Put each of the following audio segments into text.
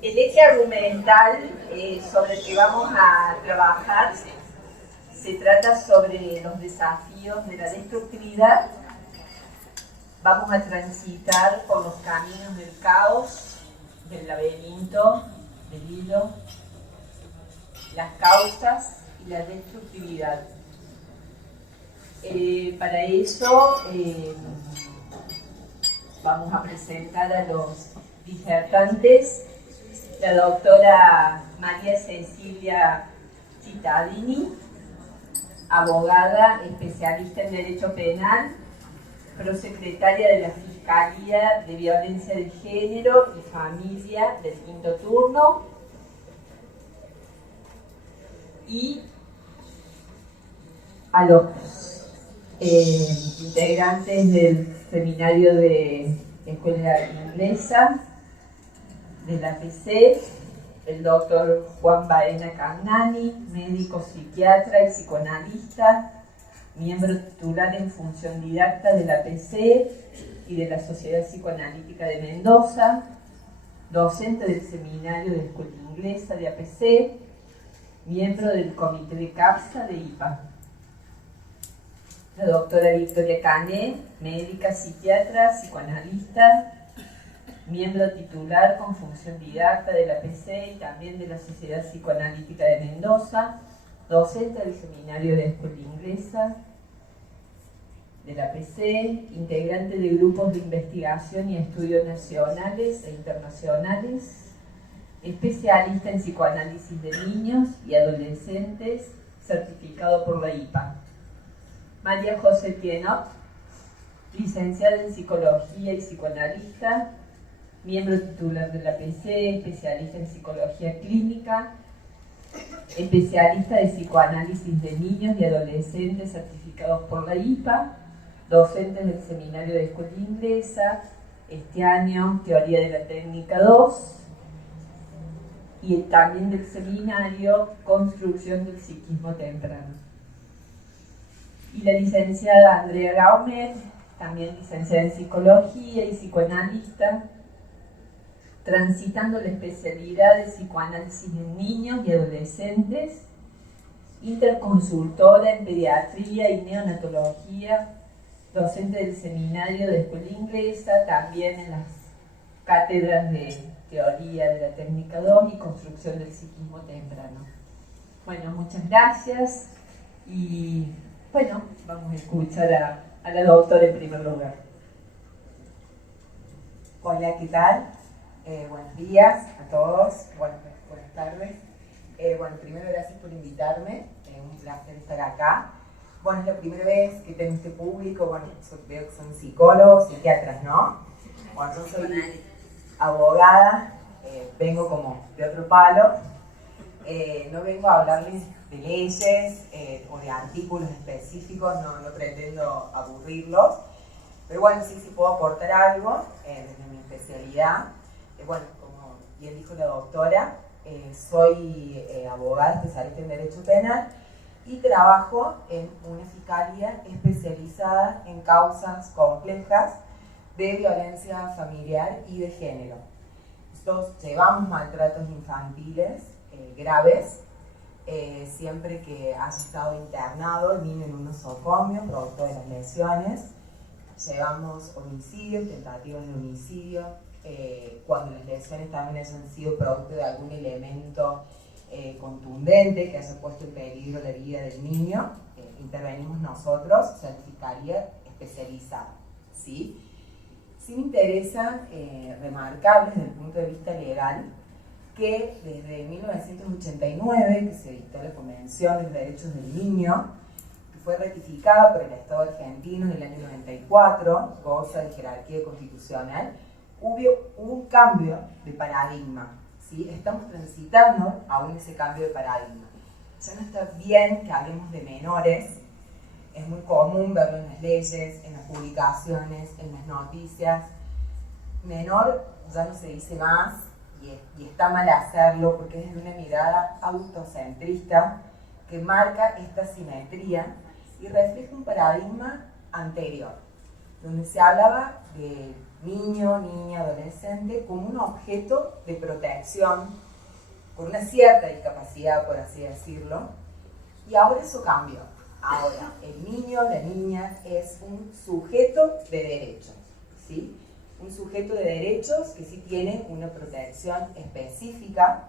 El eje argumental sobre el que vamos a trabajar se trata sobre los desafíos de la destructividad. Vamos a transitar por los caminos del caos, del laberinto, del hilo, las causas y la destructividad. Para eso vamos a presentar a los disertantes. La doctora María Cecilia Cittadini, abogada, especialista en Derecho Penal, prosecretaria de la Fiscalía de Violencia de Género y Familia del quinto turno, y a los integrantes del seminario de Escuela Inglesa de la PC, el doctor Juan Baena Cagnani, médico psiquiatra y psicoanalista, miembro titular en función didacta de la PC y de la Sociedad Psicoanalítica de Mendoza, docente del seminario de Escuela Inglesa de APC, miembro del comité de CAPSA de IPA. La doctora Victoria Cané, médica psiquiatra, psicoanalista, miembro titular con función didacta de la PC y también de la Sociedad Psicoanalítica de Mendoza, docente del seminario de Escuela Inglesa de la PC, integrante de grupos de investigación y estudios nacionales e internacionales, especialista en psicoanálisis de niños y adolescentes, certificado por la IPA. María José Tienot, licenciada en Psicología y psicoanalista, miembro titular de la PC, especialista en Psicología Clínica, especialista de Psicoanálisis de niños y adolescentes certificados por la IPA, docente del Seminario de Escuela Inglesa, este año Teoría de la Técnica 2, y también del Seminario Construcción del Psiquismo Temprano. Y la licenciada Andrea Gaumet, también licenciada en Psicología y psicoanalista, transitando la especialidad de psicoanálisis en niños y adolescentes, interconsultora en pediatría y neonatología, docente del seminario de Escuela Inglesa, también en las cátedras de Teoría de la Técnica 2 y Construcción del Psiquismo Temprano. Bueno, muchas gracias y bueno, vamos a escuchar a la doctora en primer lugar. Hola, ¿qué tal? Buenos días a todos, buenas tardes. Primero gracias por invitarme, un placer estar acá. Bueno, es la primera vez que tengo este público, veo que son psicólogos, psiquiatras, ¿no? Bueno, yo soy abogada, vengo como de otro palo, no vengo a hablarles de leyes o de artículos específicos, no pretendo aburrirlos, pero bueno, sí puedo aportar algo desde mi especialidad. Como bien dijo la doctora, soy abogada especialista en Derecho Penal y trabajo en una fiscalía especializada en causas complejas de violencia familiar y de género. Nosotros llevamos maltratos infantiles graves, siempre que haya estado internado el niño en un nosocomio producto de las lesiones. Llevamos homicidios, tentativas de homicidio, cuando las lesiones también hayan sido producto de algún elemento contundente que haya puesto en peligro la vida del niño, intervenimos nosotros, o sea, la fiscalía especializada, ¿sí? Sí me interesa remarcar desde el punto de vista legal que desde 1989, que se dictó la Convención de los Derechos del Niño, que fue ratificada por el Estado argentino en el año 94, goza de jerarquía constitucional, hubo un cambio de paradigma, ¿sí? Estamos transitando aún ese cambio de paradigma. Ya no está bien que hablemos de menores, es muy común verlo en las leyes, en las publicaciones, en las noticias. Menor ya no se dice más y está mal hacerlo porque es desde una mirada autocentrista que marca esta simetría y refleja un paradigma anterior, donde se hablaba de niño, niña, adolescente, como un objeto de protección con una cierta discapacidad, por así decirlo, y ahora eso cambió. Ahora, el niño, la niña es un sujeto de derechos, ¿sí? Un sujeto de derechos que sí tiene una protección específica,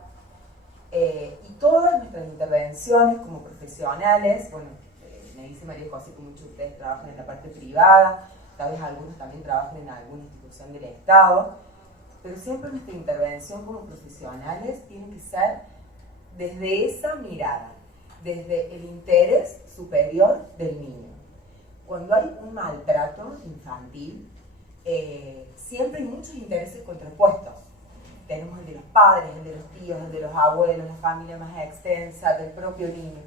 y todas nuestras intervenciones como profesionales, bueno, me dice María José que muchos de ustedes trabajan en la parte privada, tal vez algunos también trabajan en alguna institución del Estado, pero siempre nuestra intervención como profesionales tiene que ser desde esa mirada, desde el interés superior del niño. Cuando hay un maltrato infantil, siempre hay muchos intereses contrapuestos. Tenemos el de los padres, el de los tíos, el de los abuelos, la familia más extensa, del propio niño.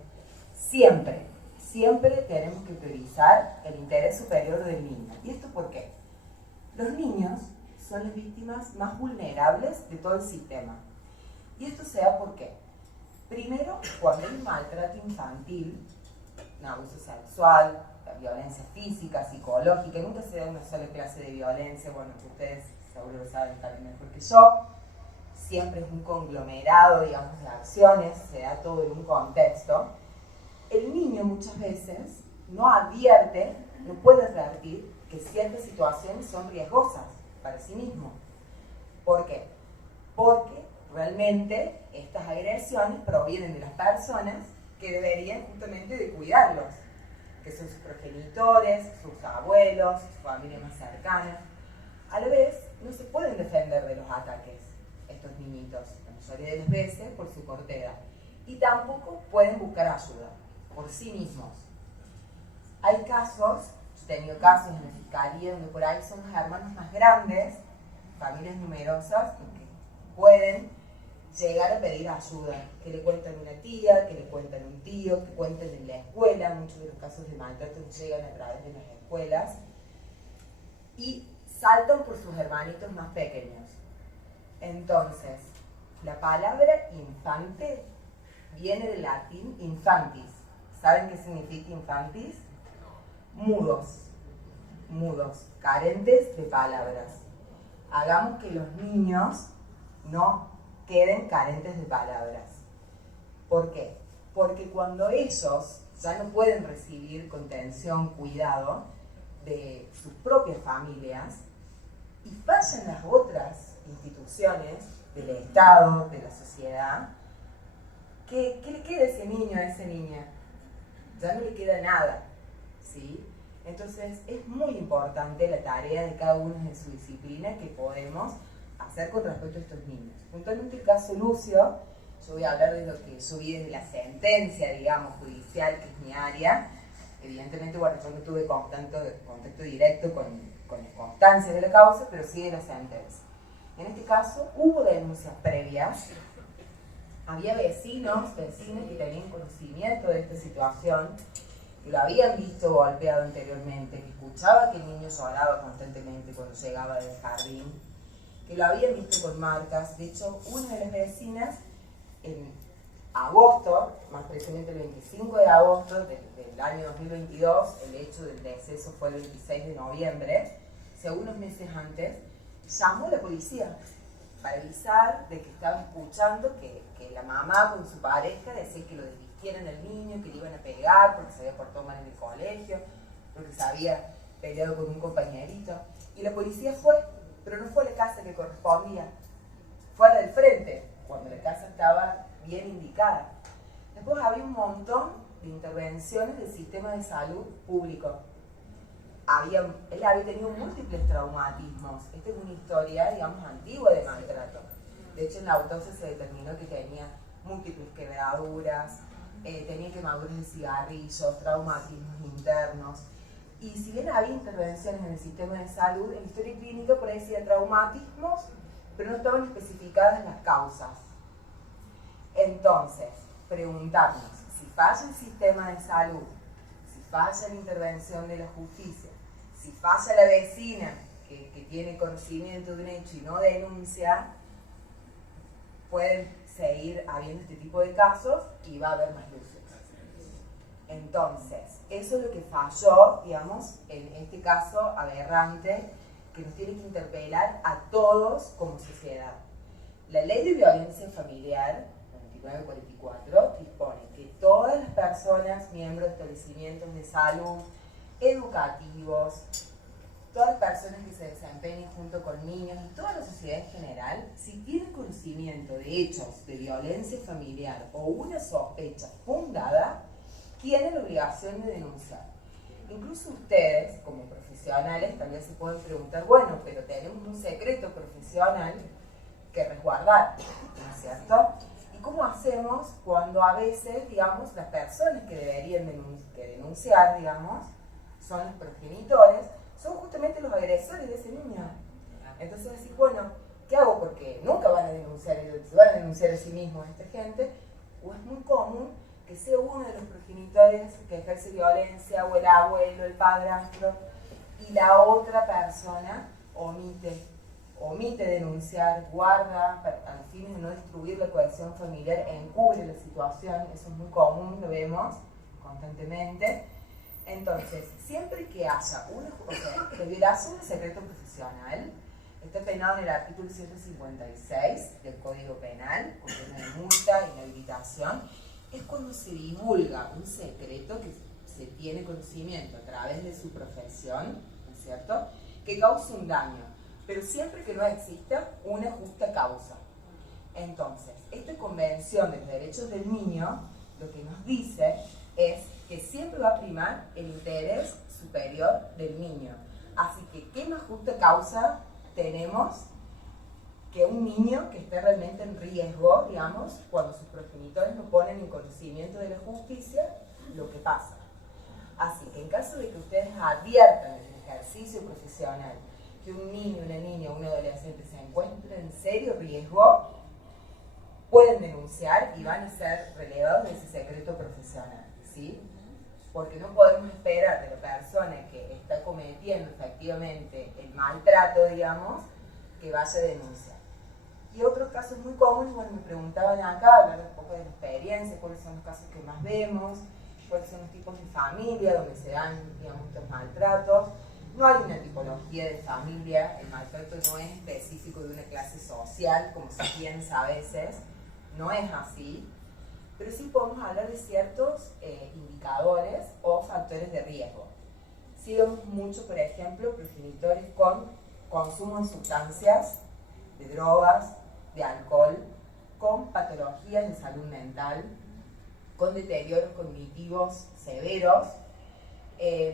Siempre tenemos que priorizar el interés superior del niño. ¿Y esto por qué? Los niños son las víctimas más vulnerables de todo el sistema. Y esto se da ¿por qué? Primero, cuando hay un maltrato infantil, un abuso sexual, la violencia física, psicológica, nunca se da una sola clase de violencia, bueno, que ustedes seguro lo saben también mejor que yo, siempre es un conglomerado, digamos, de acciones, se da todo en un contexto. El niño muchas veces no advierte, no puede advertir que ciertas situaciones son riesgosas para sí mismo. ¿Por qué? Porque realmente estas agresiones provienen de las personas que deberían justamente de cuidarlos, que son sus progenitores, sus abuelos, su familia más cercana. A la vez, no se pueden defender de los ataques estos niñitos, la mayoría de las veces por su corta edad, y tampoco pueden buscar ayuda por sí mismos. Hay casos, yo he tenido casos en la fiscalía donde por ahí son los hermanos más grandes, familias numerosas, que pueden llegar a pedir ayuda, que le cuentan una tía, que le cuentan un tío, que cuenten en la escuela. Muchos de los casos de maltrato llegan a través de las escuelas y saltan por sus hermanitos más pequeños. Entonces, la palabra infante viene del latín infantis. ¿Saben qué significa infantis? Mudos, carentes de palabras. Hagamos que los niños no queden carentes de palabras. ¿Por qué? Porque cuando ellos ya no pueden recibir contención, cuidado de sus propias familias y fallan las otras instituciones del Estado, de la sociedad, ¿qué le queda a ese niño, a esa niña? Ya no le queda nada, ¿sí? Entonces es muy importante la tarea de cada uno en su disciplina que podemos hacer con respecto a estos niños. Puntualmente el caso Lucio, yo voy a hablar de lo que yo vi desde la sentencia, digamos, judicial, que es mi área. Evidentemente, bueno, yo no tuve contacto directo con las constancias de la causa, pero sí de la sentencia. En este caso hubo denuncias previas, había vecinas que tenían conocimiento de esta situación, que lo habían visto golpeado anteriormente, que escuchaba que el niño lloraba constantemente cuando llegaba del jardín, que lo habían visto con marcas. De hecho, una de las vecinas, en agosto, más precisamente el 25 de agosto del año 2022, el hecho del deceso fue el 26 de noviembre, o sea, unos meses antes, llamó a la policía para avisar de que estaba escuchando que la mamá con su pareja decía que lo desvistieran al niño, que le iban a pegar porque se había portado mal en el colegio, porque se había peleado con un compañerito. Y la policía fue, pero no fue a la casa que correspondía, fue a la del frente, cuando la casa estaba bien indicada. Después había un montón de intervenciones del sistema de salud público. Él había tenido múltiples traumatismos. Esta es una historia, digamos, antigua de maltrato. De hecho, en la autopsia se determinó que tenía múltiples quebraduras, tenía quemaduras de cigarrillos, traumatismos internos. Y si bien había intervenciones en el sistema de salud, en la historia clínica por ahí decía traumatismos, pero no estaban especificadas las causas. Entonces, preguntarnos, si falla el sistema de salud, si falla la intervención de la justicia, si falla la vecina que tiene conocimiento de un hecho y no denuncia, pueden seguir habiendo este tipo de casos y va a haber más luces. Entonces, eso es lo que falló, digamos, en este caso aberrante que nos tiene que interpelar a todos como sociedad. La Ley de Violencia Familiar, 9944, dispone que todas las personas, miembros de establecimientos de salud, educativos, todas las personas que se desempeñen junto con niños y toda la sociedad en general, si tienen conocimiento de hechos de violencia familiar o una sospecha fundada, tienen la obligación de denunciar. Incluso ustedes, como profesionales, también se pueden preguntar, bueno, pero tenemos un secreto profesional que resguardar, ¿no es cierto? ¿Y cómo hacemos cuando a veces, digamos, las personas que deberían denunciar, digamos, son los progenitores, son justamente los agresores de ese niño? Entonces decir, bueno, ¿qué hago? Porque nunca van a denunciar, se van a denunciar a sí mismos esta gente, o es muy común que sea uno de los progenitores que ejerce violencia, o el abuelo, el padrastro, y la otra persona omite denunciar, guarda, al fin de no destruir la cohesión familiar, encubre la situación, eso es muy común, lo vemos constantemente. Entonces, siempre que haya la violación del secreto profesional, está penado en el artículo 156 del Código Penal, con pena de multa, inhabilitación, es cuando se divulga un secreto que se tiene conocimiento a través de su profesión, ¿no es cierto?, que causa un daño, pero siempre que no exista una justa causa. Entonces, esta Convención de los Derechos del Niño lo que nos dice es que siempre va a primar el interés superior del niño. Así que, ¿qué más justa causa tenemos que un niño que esté realmente en riesgo, digamos, cuando sus progenitores no ponen en conocimiento de la justicia lo que pasa? Así que en caso de que ustedes adviertan en el ejercicio profesional que un niño, una niña o un adolescente se encuentra en serio riesgo, pueden denunciar y van a ser relevados de ese secreto profesional, ¿sí? Porque no podemos esperar de la persona que está cometiendo efectivamente el maltrato, digamos, que vaya a denunciar. Y otros casos muy comunes, bueno, me preguntaban acá, hablar un poco de la experiencia, cuáles son los casos que más vemos, cuáles son los tipos de familia donde se dan, digamos, estos maltratos. No hay una tipología de familia, el maltrato no es específico de una clase social, como se piensa a veces, no es así, pero sí podemos hablar de ciertos indicadores o factores de riesgo. Sí vemos mucho, por ejemplo, progenitores con consumo de sustancias, de drogas, de alcohol, con patologías de salud mental, con deterioros cognitivos severos.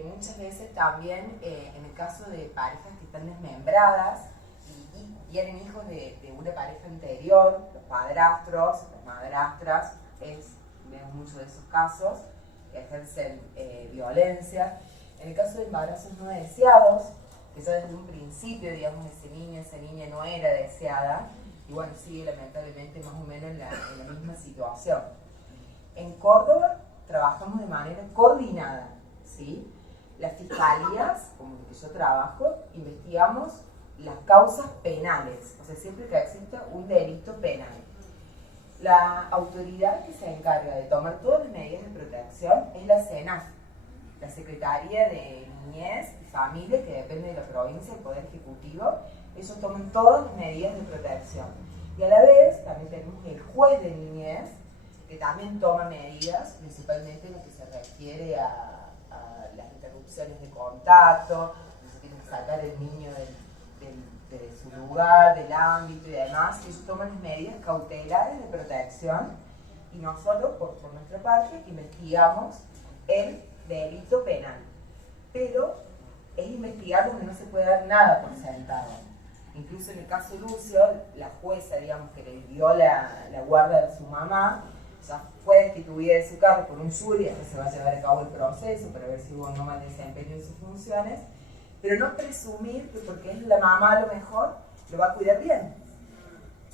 Muchas veces también en el caso de parejas que están desmembradas y tienen hijos de una pareja anterior, los padrastros, las madrastras, vemos muchos de esos casos, que ejercen violencia. En el caso de embarazos no deseados, que ya desde un principio, digamos, ese niño, esa niña no era deseada, y bueno, sigue lamentablemente más o menos en la misma situación. En Córdoba trabajamos de manera coordinada, ¿sí? Las fiscalías, como en que yo trabajo, investigamos las causas penales, o sea, siempre que exista un delito penal. La autoridad que se encarga de tomar todas las medidas de protección es la SENAF, la Secretaría de Niñez y Familia, que depende de la provincia del Poder Ejecutivo. Ellos toman todas las medidas de protección. Y a la vez también tenemos el juez de niñez, que también toma medidas, principalmente en lo que se refiere a las interrupciones de contacto, se tiene que sacar el niño de su lugar, del ámbito y demás. Ellos toman las medidas cautelares de protección y nosotros, por nuestra parte, investigamos el delito penal. Pero es investigar donde no se puede dar nada por sentado. Incluso en el caso Lucio, la jueza, digamos, que le dio la guarda de su mamá, ya fue destituida de su cargo por un jury, hasta se va a llevar a cabo el proceso para ver si hubo no mal desempeño en sus funciones, pero no presumir que porque es la mamá a lo mejor, lo va a cuidar bien.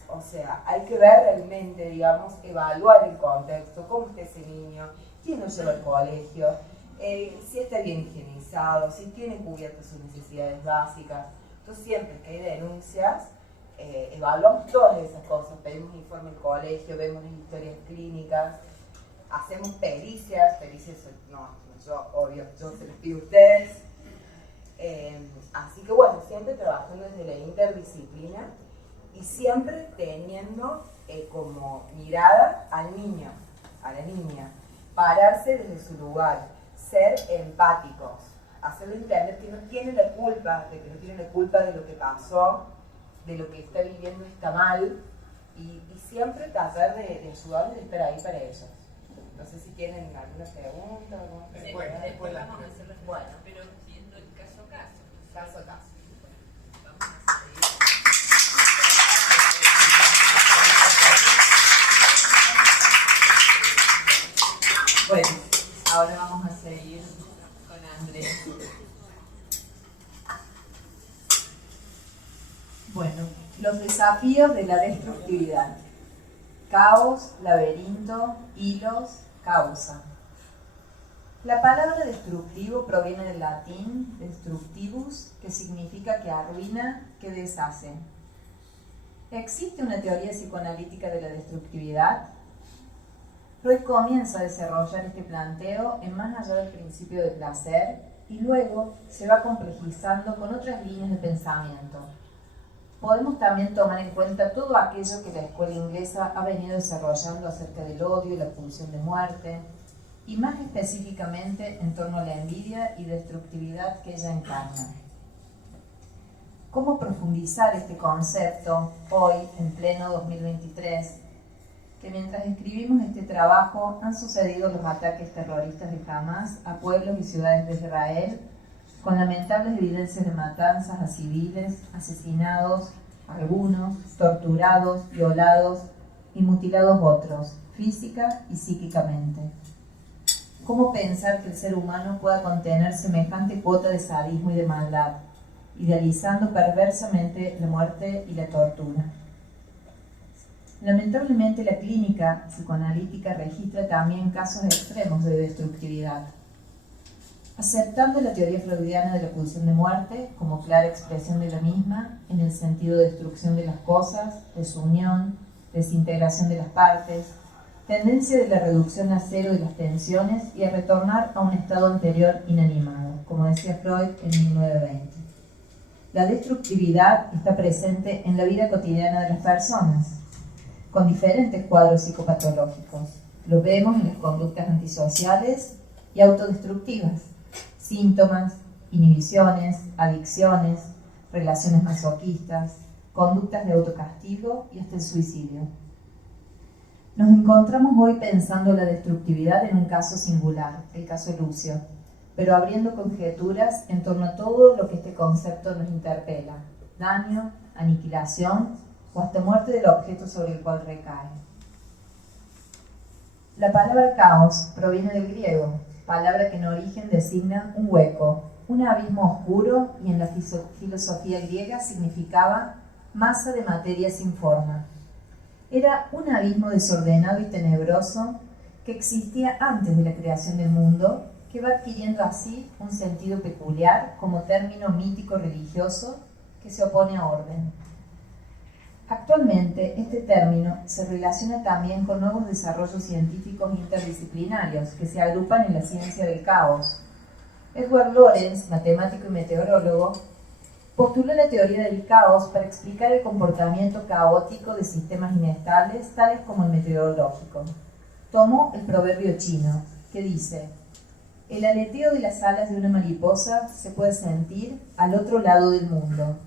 O sea, hay que ver realmente, digamos, evaluar el contexto, cómo está ese niño, quién lo lleva al colegio, si está bien higienizado, si tiene cubiertas sus necesidades básicas. Entonces siempre que hay denuncias, evaluamos todas esas cosas, pedimos informe al colegio, vemos las historias clínicas, hacemos pericias, yo se les pido a ustedes, Así que bueno, siempre trabajando desde la interdisciplina y siempre teniendo como mirada al niño, a la niña, pararse desde su lugar, ser empáticos, hacerlo entender que no tiene la culpa, de que no tiene la culpa de lo que pasó, de lo que está viviendo está mal, y siempre tratar de ayudarles, de estar ahí para ellos. No sé si tienen alguna pregunta. Sí, Bueno, después vamos a hacer las bueno, pero siendo el caso a caso. caso a caso. Vamos a seguir. Bueno, ahora vamos a seguir con Andrés. Bueno, los desafíos de la destructividad. Caos, laberinto, hilos, causa. La palabra destructivo proviene del latín destructivus, que significa que arruina, que deshace. ¿Existe una teoría psicoanalítica de la destructividad? Freud comienza a desarrollar este planteo en Más allá del principio de placer y luego se va complejizando con otras líneas de pensamiento. Podemos también tomar en cuenta todo aquello que la escuela inglesa ha venido desarrollando acerca del odio y la pulsión de muerte, y más específicamente en torno a la envidia y destructividad que ella encarna. ¿Cómo profundizar este concepto hoy, en pleno 2023, que mientras escribimos este trabajo han sucedido los ataques terroristas de Hamas a pueblos y ciudades de Israel, con lamentables evidencias de matanzas a civiles, asesinados algunos, torturados, violados y mutilados otros, física y psíquicamente? ¿Cómo pensar que el ser humano pueda contener semejante cuota de sadismo y de maldad, idealizando perversamente la muerte y la tortura? Lamentablemente, la clínica psicoanalítica registra también casos extremos de destructividad. Aceptando la teoría freudiana de la pulsión de muerte como clara expresión de la misma, en el sentido de destrucción de las cosas, desunión, desintegración de las partes, tendencia de la reducción a cero de las tensiones y a retornar a un estado anterior inanimado, como decía Freud en 1920. La destructividad está presente en la vida cotidiana de las personas, con diferentes cuadros psicopatológicos. Lo vemos en las conductas antisociales y autodestructivas, síntomas, inhibiciones, adicciones, relaciones masoquistas, conductas de autocastigo y hasta el suicidio. Nos encontramos hoy pensando la destructividad en un caso singular, el caso Lucio, pero abriendo conjeturas en torno a todo lo que este concepto nos interpela: daño, aniquilación o hasta muerte del objeto sobre el cual recae. La palabra caos proviene del griego, palabra que en origen designa un hueco, un abismo oscuro, y en la filosofía griega significaba masa de materia sin forma. Era un abismo desordenado y tenebroso que existía antes de la creación del mundo, que va adquiriendo así un sentido peculiar como término mítico religioso que se opone a orden. Actualmente, este término se relaciona también con nuevos desarrollos científicos interdisciplinarios que se agrupan en la ciencia del caos. Edward Lorenz, matemático y meteorólogo, postuló la teoría del caos para explicar el comportamiento caótico de sistemas inestables, tales como el meteorológico. Tomó el proverbio chino, que dice: el aleteo de las alas de una mariposa se puede sentir al otro lado del mundo.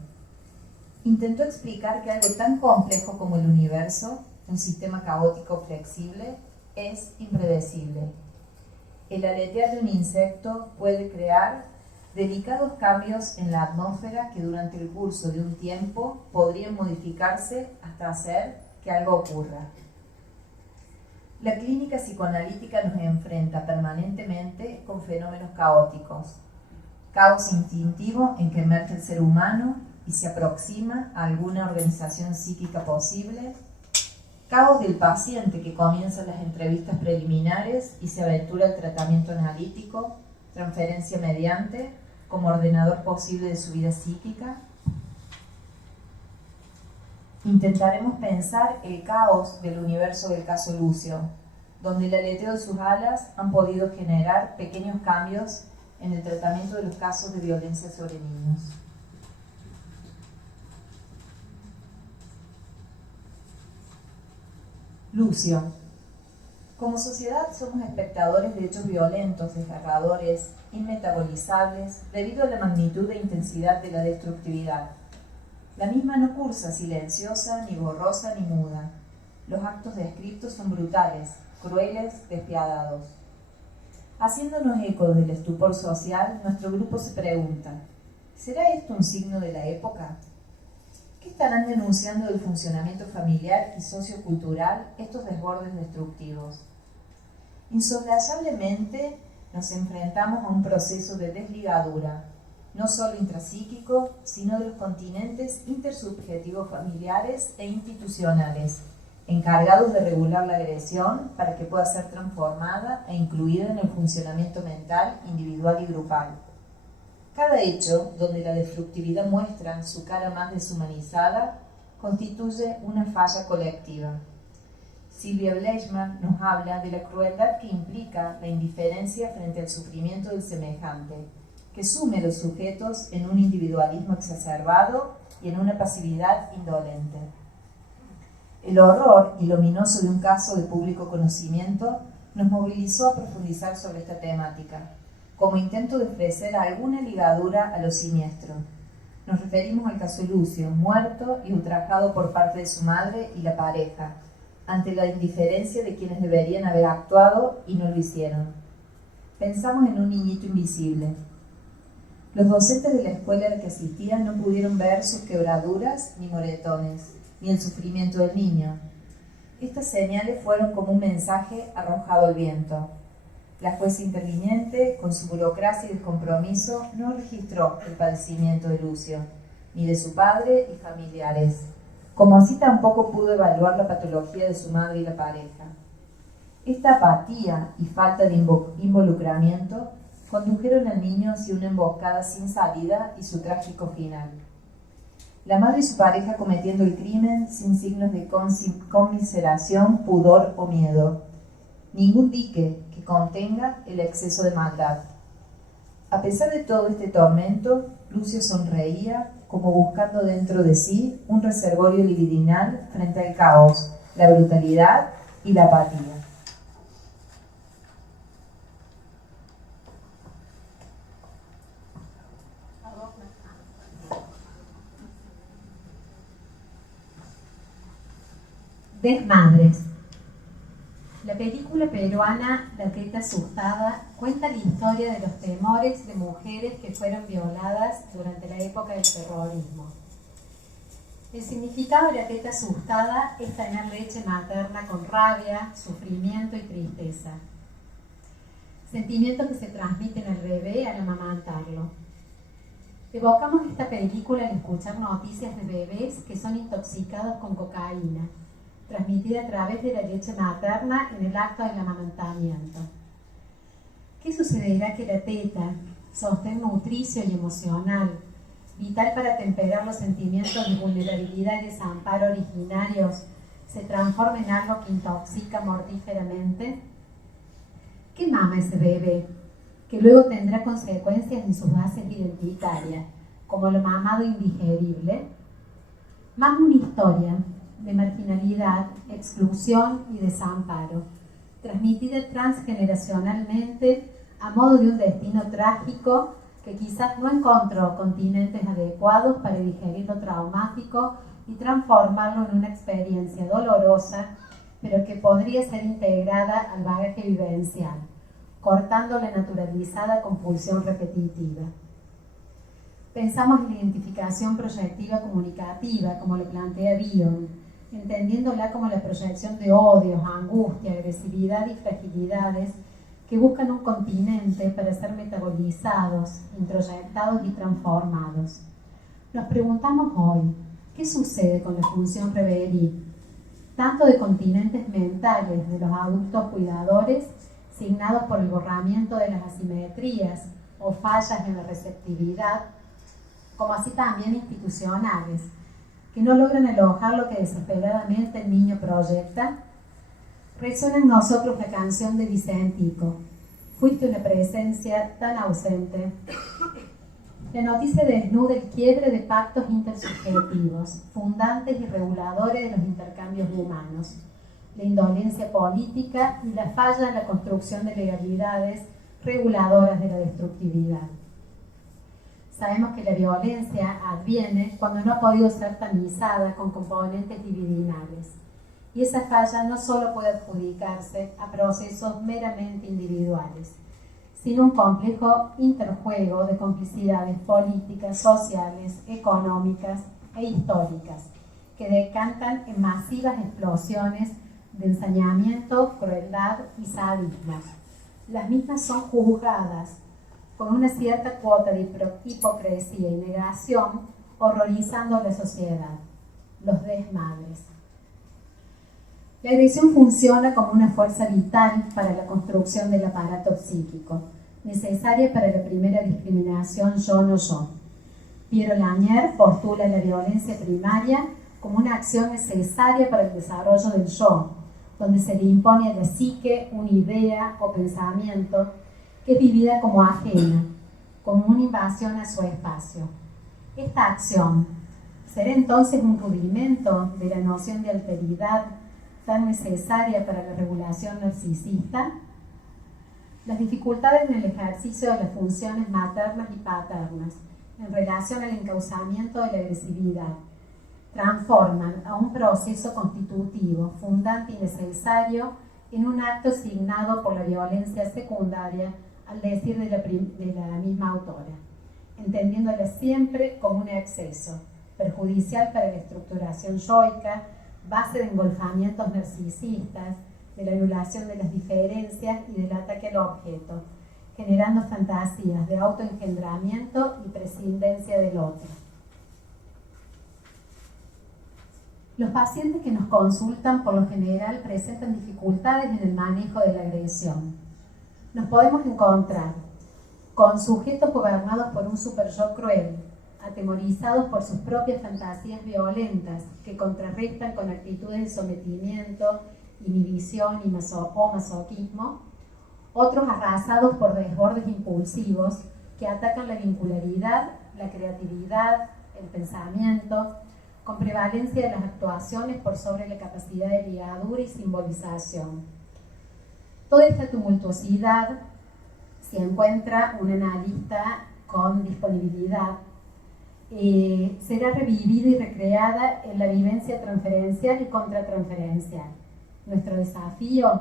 Intentó explicar que algo tan complejo como el universo, un sistema caótico flexible, es impredecible. El aletear de un insecto puede crear delicados cambios en la atmósfera que durante el curso de un tiempo podrían modificarse hasta hacer que algo ocurra. La clínica psicoanalítica nos enfrenta permanentemente con fenómenos caóticos. Caos instintivo en que emerge el ser humano y se aproxima a alguna organización psíquica posible. Caos del paciente que comienza las entrevistas preliminares y se aventura al tratamiento analítico, transferencia mediante, como ordenador posible de su vida psíquica. Intentaremos pensar el caos del universo del caso Lucio, donde el aleteo de sus alas han podido generar pequeños cambios en el tratamiento de los casos de violencia sobre niños. Lucio. Como sociedad somos espectadores de hechos violentos, desgarradores, inmetabolizables, debido a la magnitud e intensidad de la destructividad. La misma no cursa silenciosa, ni borrosa, ni muda. Los actos descritos son brutales, crueles, despiadados. Haciéndonos eco del estupor social, nuestro grupo se pregunta, ¿será esto un signo de la época? ¿Qué estarán denunciando del funcionamiento familiar y sociocultural estos desbordes destructivos? Insoslayablemente nos enfrentamos a un proceso de desligadura, no solo intrapsíquico, sino de los continentes intersubjetivos familiares e institucionales, encargados de regular la agresión para que pueda ser transformada e incluida en el funcionamiento mental individual y grupal. Cada hecho, donde la destructividad muestra su cara más deshumanizada, constituye una falla colectiva. Silvia Bleichmann nos habla de la crueldad que implica la indiferencia frente al sufrimiento del semejante, que sume a los sujetos en un individualismo exacerbado y en una pasividad indolente. El horror iluminoso de un caso de público conocimiento nos movilizó a profundizar sobre esta temática, como intento de ofrecer alguna ligadura a lo siniestro. Nos referimos al caso Lucio, muerto y ultrajado por parte de su madre y la pareja, ante la indiferencia de quienes deberían haber actuado y no lo hicieron. Pensamos en un niñito invisible. Los docentes de la escuela a la que asistían no pudieron ver sus quebraduras ni moretones, ni el sufrimiento del niño. Estas señales fueron como un mensaje arrojado al viento. La jueza interviniente, con su burocracia y descompromiso, no registró el padecimiento de Lucio, ni de su padre y familiares, como así tampoco pudo evaluar la patología de su madre y la pareja. Esta apatía y falta de involucramiento condujeron al niño hacia una emboscada sin salida y su trágico final. La madre y su pareja cometiendo el crimen sin signos de conmiseración, pudor o miedo. Ningún dique que contenga el exceso de maldad. A pesar de todo este tormento, Lucio sonreía como buscando dentro de sí un reservorio libidinal frente al caos, la brutalidad y la apatía. Desmadres. La película peruana La teta asustada cuenta la historia de los temores de mujeres que fueron violadas durante la época del terrorismo. El significado de la teta asustada es tener leche materna con rabia, sufrimiento y tristeza. Sentimientos que se transmiten al bebé al amamantarlo. Evocamos esta película al escuchar noticias de bebés que son intoxicados con cocaína, transmitida a través de la leche materna en el acto del amamantamiento. ¿Qué sucederá que la teta, sostén nutricio y emocional, vital para temperar los sentimientos de vulnerabilidad y desamparo originarios, se transforme en algo que intoxica mortíferamente? ¿Qué mama ese bebé, que luego tendrá consecuencias en sus bases identitarias, como lo mamado indigerible? Mama una historia de marginalidad, exclusión y desamparo, transmitida transgeneracionalmente a modo de un destino trágico que quizás no encontró continentes adecuados para digerir lo traumático y transformarlo en una experiencia dolorosa, pero que podría ser integrada al bagaje vivencial, cortando la naturalizada compulsión repetitiva. Pensamos en la identificación proyectiva comunicativa, como lo plantea Bion, entendiéndola como la proyección de odios, angustia, agresividad y fragilidades que buscan un continente para ser metabolizados, introyectados y transformados. Nos preguntamos hoy, ¿qué sucede con la función reveril, tanto de continentes mentales de los adultos cuidadores, signados por el borramiento de las asimetrías o fallas en la receptividad, como así también institucionales, que no logran alojar lo que desesperadamente el niño proyecta? Resuena en nosotros la canción de Vicentico. Fuiste una presencia tan ausente. La noticia desnuda el quiebre de pactos intersubjetivos, fundantes y reguladores de los intercambios humanos, la indolencia política y la falla en la construcción de legalidades reguladoras de la destructividad. Sabemos que la violencia adviene cuando no ha podido ser tamizada con componentes libidinales, y esa falla no solo puede adjudicarse a procesos meramente individuales, sino un complejo interjuego de complicidades políticas, sociales, económicas e históricas, que decantan en masivas explosiones de ensañamiento, crueldad y sadismo. Las mismas son juzgadas con una cierta cuota de hipocresía y negación, horrorizando a la sociedad, los desmadres. La agresión funciona como una fuerza vital para la construcción del aparato psíquico, necesaria para la primera discriminación yo-no-yo. Piero Lanier postula la violencia primaria como una acción necesaria para el desarrollo del yo, donde se le impone a la psique una idea o pensamiento que es vivida como ajena, como una invasión a su espacio. Esta acción será entonces un rudimento de la noción de alteridad tan necesaria para la regulación narcisista. Las dificultades en el ejercicio de las funciones maternas y paternas en relación al encauzamiento de la agresividad transforman a un proceso constitutivo, fundante y necesario en un acto signado por la violencia secundaria, al decir de la misma autora, entendiéndola siempre como un exceso, perjudicial para la estructuración yoica, base de engolfamientos narcisistas, de la anulación de las diferencias y del ataque al objeto, generando fantasías de autoengendramiento y prescindencia del otro. Los pacientes que nos consultan por lo general presentan dificultades en el manejo de la agresión. Nos podemos encontrar con sujetos gobernados por un superyo cruel, atemorizados por sus propias fantasías violentas que contrarrestan con actitudes de sometimiento, inhibición y o masoquismo, otros arrasados por desbordes impulsivos que atacan la vincularidad, la creatividad, el pensamiento, con prevalencia de las actuaciones por sobre la capacidad de ligadura y simbolización. Toda esta tumultuosidad, si encuentra un analista con disponibilidad, será revivida y recreada en la vivencia transferencial y contratransferencial. Nuestro desafío,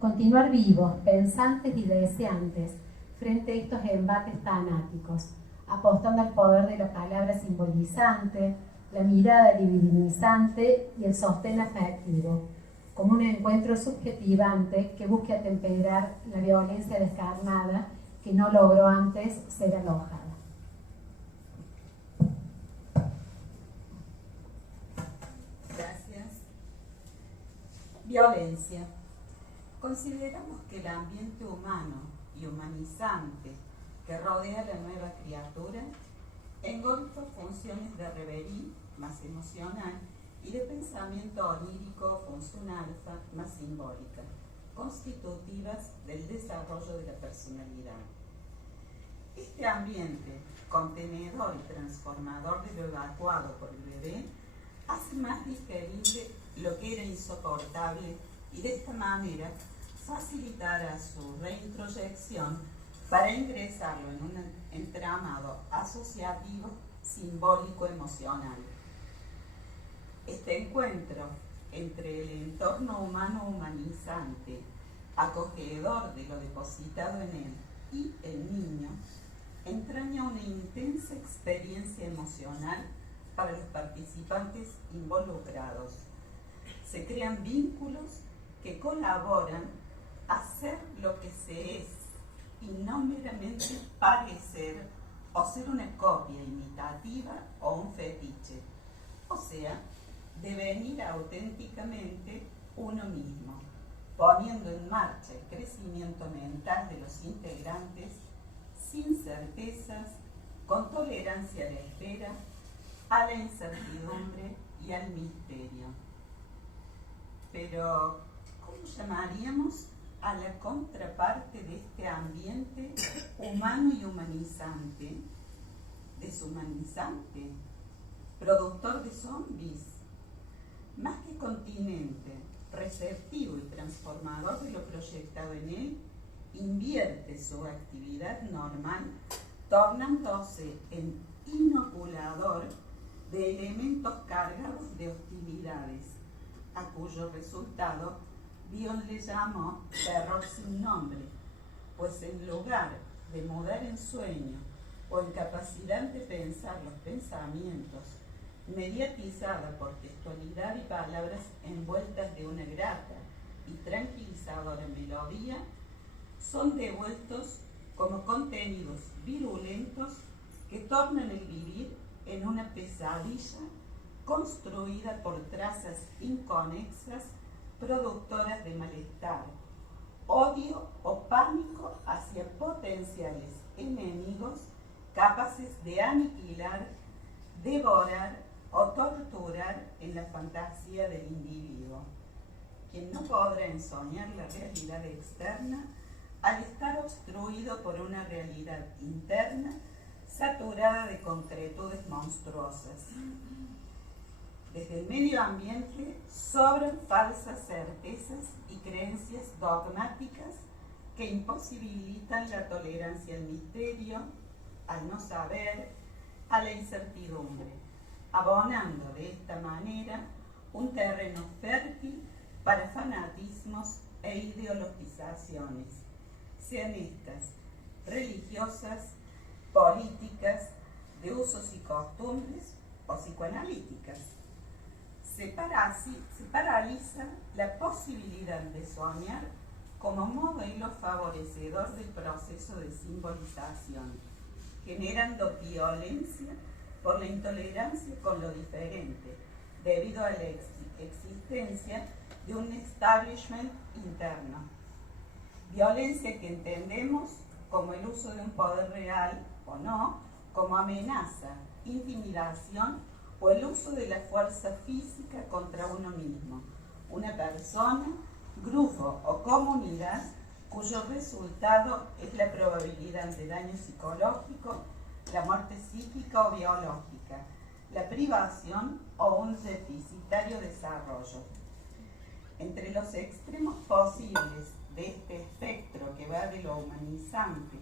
continuar vivos, pensantes y deseantes frente a estos embates tanáticos, apostando al poder de la palabra simbolizante, la mirada divinizante y el sostén afectivo, como un encuentro subjetivante que busque atemperar la violencia descarnada que no logró antes ser alojada. Gracias. Violencia. Consideramos que el ambiente humano y humanizante que rodea a la nueva criatura engolfa funciones de reverie más emocional y de pensamiento onírico, función alfa más simbólica, constitutivas del desarrollo de la personalidad. Este ambiente, contenedor y transformador de lo evacuado por el bebé, hace más digerible lo que era insoportable y de esta manera facilitará su reintroyección para ingresarlo en un entramado asociativo simbólico emocional. Este encuentro entre el entorno humano humanizante, acogedor de lo depositado en él, y el niño, entraña una intensa experiencia emocional para los participantes involucrados. Se crean vínculos que colaboran a ser lo que se es y no meramente parecer o ser una copia imitativa o un fetiche, o sea, devenir auténticamente uno mismo, poniendo en marcha el crecimiento mental de los integrantes sin certezas, con tolerancia a la espera, a la incertidumbre y al misterio. Pero, ¿cómo llamaríamos a la contraparte de este ambiente humano y humanizante, deshumanizante, productor de zombies, más que continente, receptivo y transformador de lo proyectado en él, invierte su actividad normal, tornándose en inoculador de elementos cargados de hostilidades, a cuyo resultado Bion le llamó terror sin nombre, pues en lugar de mudar en sueño o en capacidad de pensar los pensamientos, mediatizada por textualidad y palabras envueltas de una grata y tranquilizadora melodía, son devueltos como contenidos virulentos que tornan el vivir en una pesadilla construida por trazas inconexas productoras de malestar, odio o pánico hacia potenciales enemigos capaces de aniquilar, devorar o torturar en la fantasía del individuo, quien no podrá ensoñar la realidad externa al estar obstruido por una realidad interna saturada de concretudes monstruosas. Desde el medio ambiente sobran falsas certezas y creencias dogmáticas que imposibilitan la tolerancia al misterio, al no saber, a la incertidumbre, abonando de esta manera un terreno fértil para fanatismos e ideologizaciones, sean estas religiosas, políticas, de usos y costumbres o psicoanalíticas. Se paraliza la posibilidad de soñar como modelo favorecedor del proceso de simbolización, generando violencia por la intolerancia con lo diferente, debido a la existencia de un establishment interno. Violencia que entendemos como el uso de un poder real o no, como amenaza, intimidación o el uso de la fuerza física contra uno mismo, una persona, grupo o comunidad cuyo resultado es la probabilidad de daño psicológico, la muerte psíquica o biológica, la privación o un deficitario desarrollo. Entre los extremos posibles de este espectro que va de lo humanizante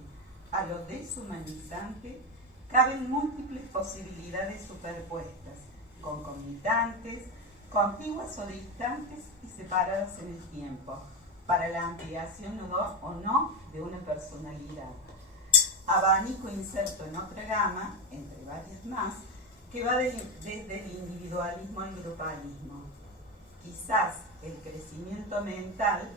a lo deshumanizante, caben múltiples posibilidades superpuestas, concomitantes, contiguas o distantes y separadas en el tiempo, para la ampliación o no de una personalidad. Abanico inserto en otra gama, entre varias más, que va desde el individualismo al grupalismo. Quizás el crecimiento mental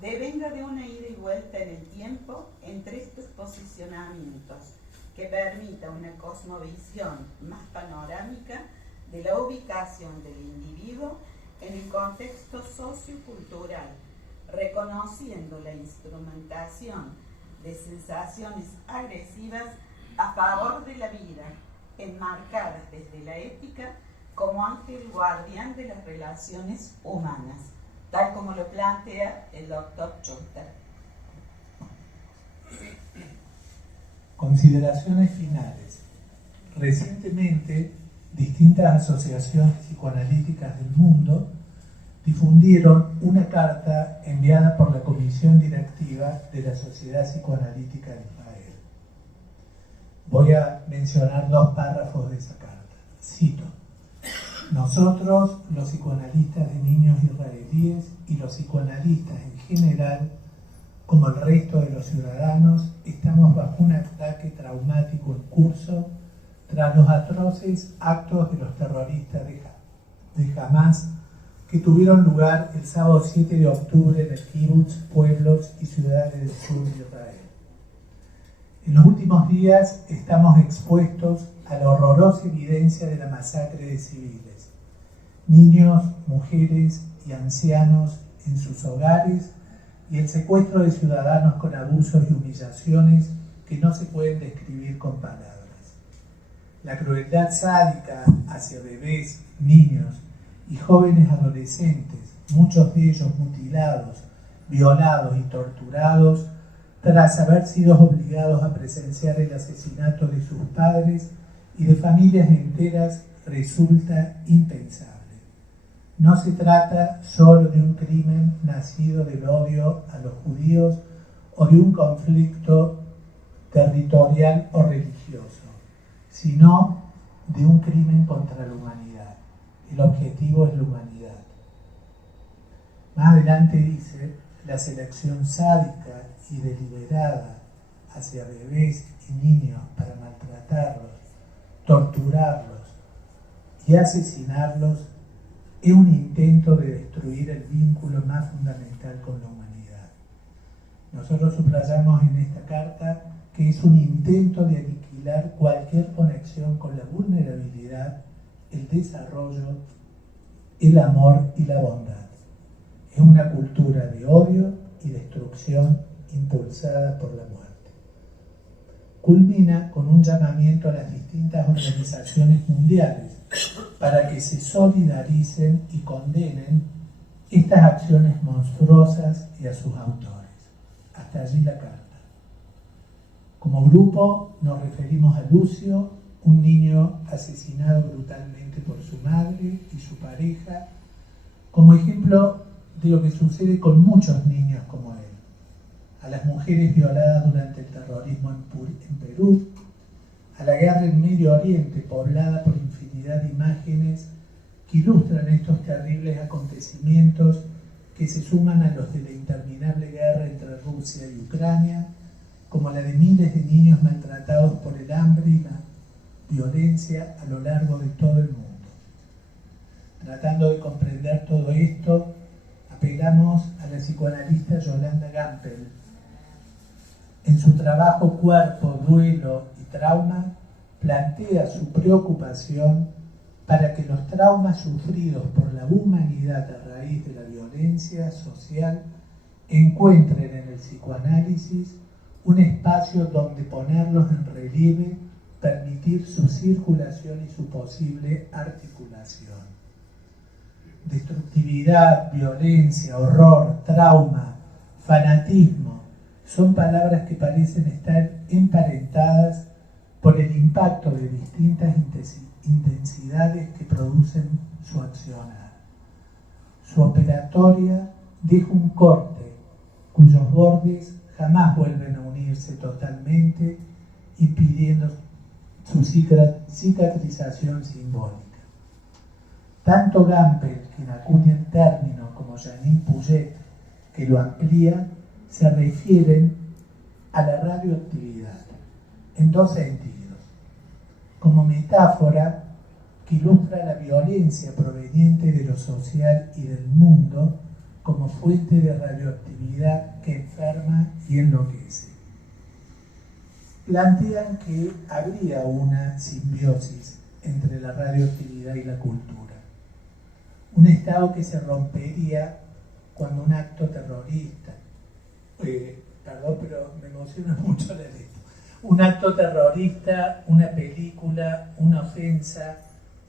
devenga de una ida y vuelta en el tiempo entre estos posicionamientos, que permita una cosmovisión más panorámica de la ubicación del individuo en el contexto sociocultural, reconociendo la instrumentación de sensaciones agresivas a favor de la vida, enmarcadas desde la ética como ángel guardián de las relaciones humanas, tal como lo plantea el doctor Schuster. Consideraciones finales. Recientemente, distintas asociaciones psicoanalíticas del mundo difundieron una carta enviada por la Comisión Directiva de la Sociedad Psicoanalítica de Israel. Voy a mencionar 2 párrafos de esa carta. Cito: nosotros, los psicoanalistas de niños israelíes y los psicoanalistas en general, como el resto de los ciudadanos, estamos bajo un ataque traumático en curso tras los atroces actos de los terroristas de Hamas que tuvieron lugar el sábado 7 de octubre en el kibutz, pueblos y ciudades del sur de Israel. En los últimos días estamos expuestos a la horrorosa evidencia de la masacre de civiles, niños, mujeres y ancianos en sus hogares, y el secuestro de ciudadanos con abusos y humillaciones que no se pueden describir con palabras. La crueldad sádica hacia bebés, niños y jóvenes adolescentes, muchos de ellos mutilados violados y torturados tras haber sido obligados a presenciar el asesinato de sus padres y de familias enteras resulta impensable. No se trata solo de un crimen nacido del odio a los judíos o de un conflicto territorial o religioso, sino de un crimen contra la humanidad. El objetivo es la humanidad. Más adelante dice, la selección sádica y deliberada hacia bebés y niños para maltratarlos, torturarlos y asesinarlos es un intento de destruir el vínculo más fundamental con la humanidad. Nosotros subrayamos en esta carta que es un intento de aniquilar cualquier conexión con la vulnerabilidad, el desarrollo, el amor y la bondad. Es una cultura de odio y destrucción impulsada por la muerte. Culmina con un llamamiento a las distintas organizaciones mundiales para que se solidaricen y condenen estas acciones monstruosas y a sus autores. Hasta allí la carta. Como grupo nos referimos a Lucio, un niño asesinado brutalmente por su madre y su pareja, como ejemplo de lo que sucede con muchos niños como él. A las mujeres violadas durante el terrorismo en Perú, a la guerra en Medio Oriente poblada por infinidad de imágenes que ilustran estos terribles acontecimientos que se suman a los de la interminable guerra entre Rusia y Ucrania, como la de miles de niños maltratados por el hambre y la violencia a lo largo de todo el mundo. Tratando de comprender todo esto, apelamos a la psicoanalista Yolanda Gampel. En su trabajo Cuerpo, Duelo y Trauma, plantea su preocupación para que los traumas sufridos por la humanidad a raíz de la violencia social encuentren en el psicoanálisis un espacio donde ponerlos en relieve, permitir su circulación y su posible articulación. Destructividad, violencia, horror, trauma, fanatismo, son palabras que parecen estar emparentadas por el impacto de distintas intensidades que producen su accionar. Su operatoria deja un corte cuyos bordes jamás vuelven a unirse totalmente, impidiendo su cicatrización simbólica. Tanto Gampel, quien acuña el término, como Janine Puget, que lo amplía, se refieren a la radioactividad en dos sentidos. Como metáfora que ilustra la violencia proveniente de lo social y del mundo como fuente de radioactividad que enferma y enloquece. Plantean que habría una simbiosis entre la radioactividad y la cultura. Un estado que se rompería cuando un acto terrorista, perdón, pero me emociona mucho leer esto, un acto terrorista, una película, una ofensa,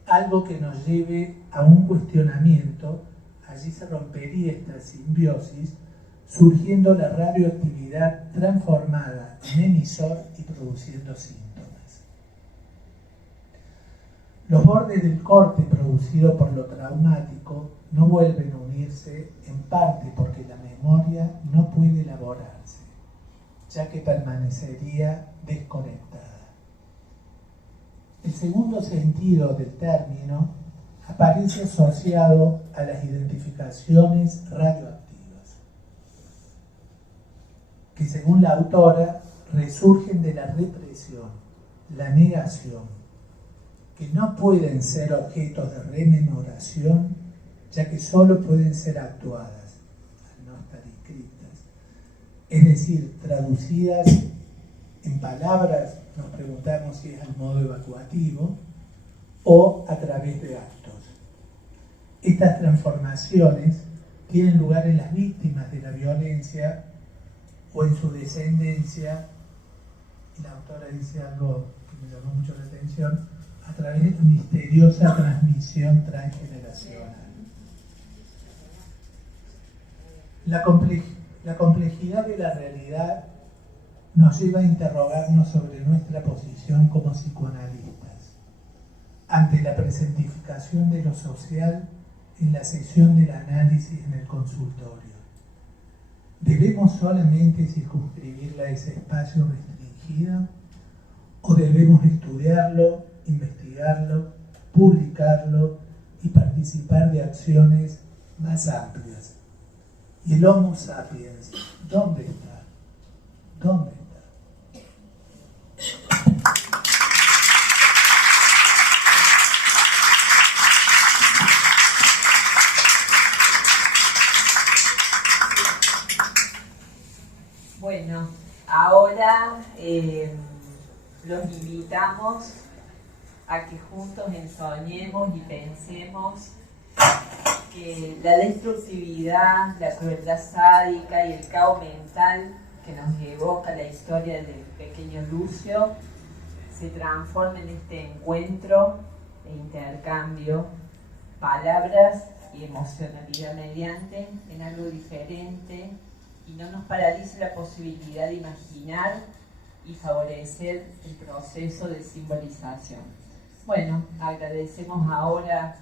algo que nos lleve a un cuestionamiento, allí se rompería esta simbiosis, surgiendo la radioactividad transformada en emisor y produciendo síntomas. Los bordes del corte producido por lo traumático no vuelven a unirse, en parte porque la memoria no puede elaborarse, ya que permanecería desconectada. El segundo sentido del término aparece asociado a las identificaciones radioactivas, que según la autora resurgen de la represión, la negación, que no pueden ser objetos de rememoración, ya que solo pueden ser actuadas, al no estar escritas, es decir, traducidas en palabras, nos preguntamos si es al modo evacuativo, o a través de actos. Estas transformaciones tienen lugar en las víctimas de la violencia o en su descendencia, y la autora dice algo que me llamó mucho la atención, a través de una misteriosa transmisión transgeneracional. La complejidad de la realidad nos lleva a interrogarnos sobre nuestra posición como psicoanalistas ante la presentificación de lo social en la sesión del análisis en el consultorio. ¿Debemos solamente circunscribirla a ese espacio restringido o debemos estudiarlo, investigarlo, publicarlo y participar de acciones más amplias? ¿Y el Homo sapiens dónde está? ¿Dónde está? Bueno, ahora los invitamos a que juntos ensoñemos y pensemos que la destructividad, la crueldad sádica y el caos mental que nos evoca la historia del pequeño Lucio se transforma en este encuentro e intercambio, palabras y emocionalidad mediante, en algo diferente, y no nos paralice la posibilidad de imaginar y favorecer el proceso de simbolización. Bueno, agradecemos ahora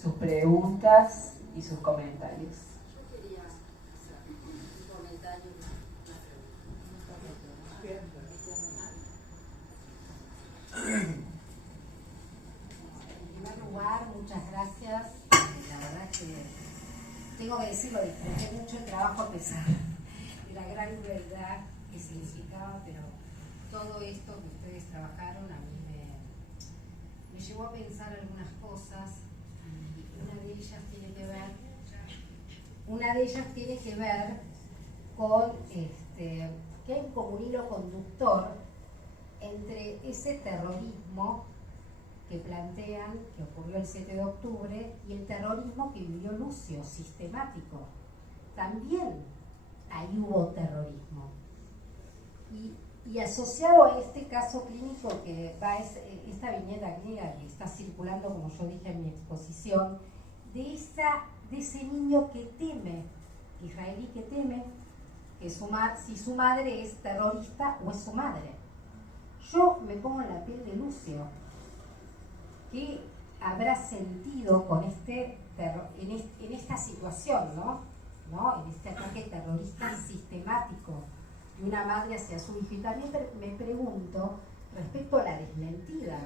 sus preguntas y sus comentarios. Yo quería hacer un comentario, En primer lugar, muchas gracias. La verdad que tengo que decirlo, disfruté mucho el trabajo a pesar de la gran crueldad que significaba, pero todo esto que ustedes trabajaron a mí me llevó a pensar algunas cosas. Una de ellas tiene que ver con que hay como un hilo conductor entre ese terrorismo que plantean, que ocurrió el 7 de octubre, y el terrorismo que vivió Lucio, sistemático. También ahí hubo terrorismo. Y asociado a este caso clínico que va, esta viñeta griega que está circulando, como yo dije en mi exposición, de ese niño que teme, israelí que teme, que si su madre es terrorista o es su madre. Yo me pongo en la piel de Lucio. ¿Qué habrá sentido con en esta situación, ¿no? En este ataque terrorista sistemático de una madre hacia su hijo? Y también me pregunto respecto a la desmentida,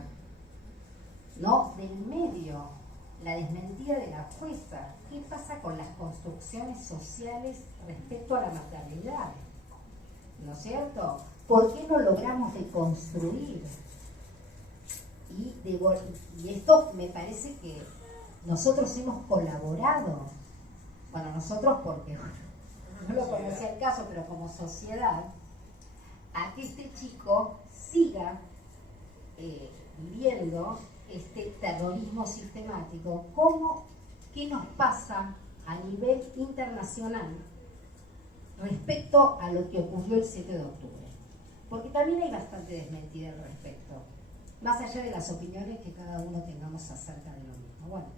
¿no? Del medio, la desmentida de la jueza. ¿Qué pasa con las construcciones sociales respecto a la maternidad? ¿No es cierto? ¿Por qué no logramos deconstruir? Y esto me parece que nosotros hemos colaborado, bueno, nosotros porque no lo conocía el caso, pero como sociedad, a que este chico siga viviendo este terrorismo sistemático. ¿Qué nos pasa a nivel internacional respecto a lo que ocurrió el 7 de octubre? Porque también hay bastante desmentida al respecto, más allá de las opiniones que cada uno tengamos acerca de lo mismo. Bueno,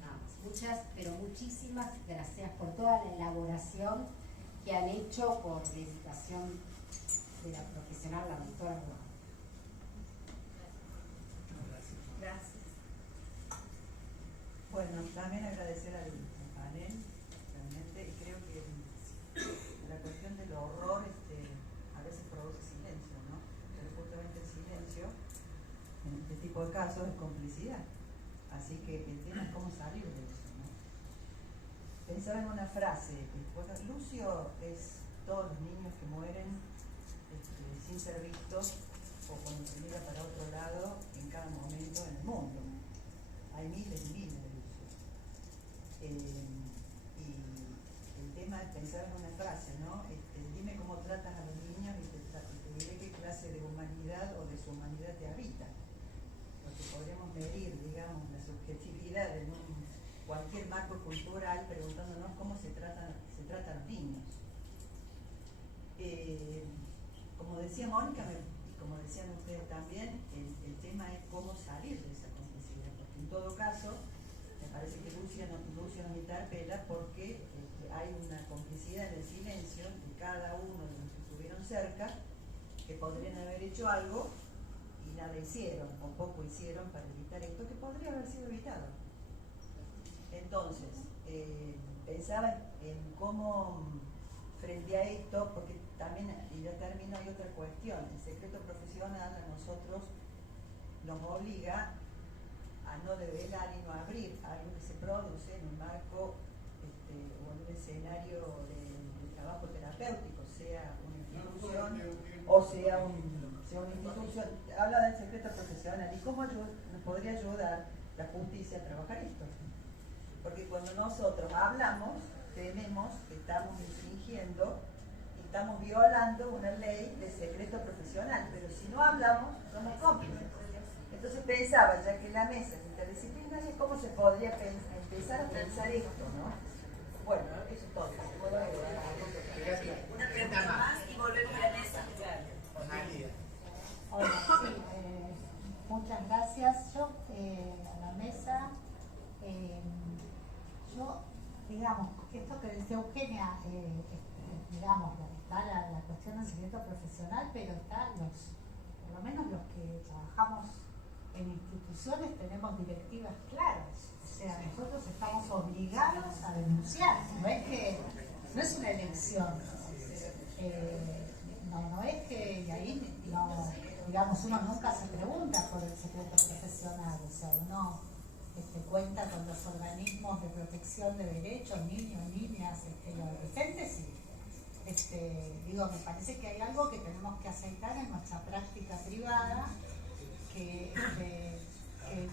nada más. Pero muchísimas gracias por toda la elaboración que han hecho, por dedicación de la profesional, la doctora Ruan. Gracias. Bueno, también agradecer al panel, realmente, y creo que la cuestión del horror a veces produce silencio, ¿no? Pero justamente el silencio, en este tipo de casos, es complicidad. Así que el tema es cómo salir de eso, ¿no? Pensaba en una frase, Lucio es todos los niños que mueren sin ser vistos o cuando se mira para otro lado en cada momento en el mundo. Hay miles y miles de Lucios. Y el tema es pensar en una frase, ¿no? Dime cómo tratas a los niños y te diré qué clase de humanidad o deshumanidad te habita. Porque podríamos medir, digamos, la subjetividad en cualquier marco cultural preguntándonos cómo se tratan los niños. Como decía Mónica, y como decían ustedes también, el tema es cómo salir de esa complicidad, porque en todo caso, me parece que Lucio nos interpela porque hay una complicidad en el silencio de cada uno de los que estuvieron cerca, que podrían haber hecho algo y nada hicieron, o poco hicieron para evitar esto, que podría haber sido evitado. Entonces, pensaba en cómo, frente a esto, porque también, y ya termino, hay otra cuestión, el secreto profesional a nosotros nos obliga a no develar y no abrir algo que se produce en un marco o en un escenario de trabajo terapéutico, sea una institución o sea una institución. Habla del secreto profesional y cómo nos podría ayudar la justicia a trabajar esto. Porque cuando nosotros hablamos, tenemos que estamos infringiendo, estamos violando una ley de secreto profesional, pero si no hablamos, somos cómplices. Entonces pensaba, ya que la mesa es interdisciplinaria, ¿cómo se podría empezar a pensar esto, no? Bueno, eso es todo. Una pregunta más y volvemos a la mesa. Hola, sí, muchas gracias. Yo, a la mesa, yo, digamos, esto que decía Eugenia, digamos, está la cuestión del secreto profesional, pero está por lo menos los que trabajamos en instituciones tenemos directivas claras. O sea, nosotros estamos obligados a denunciar. No es una elección. No es que, y ahí no, digamos, uno nunca se pregunta por el secreto profesional. O sea, uno cuenta con los organismos de protección de derechos, niños, niñas y adolescentes y me parece que hay algo que tenemos que aceitar en nuestra práctica privada que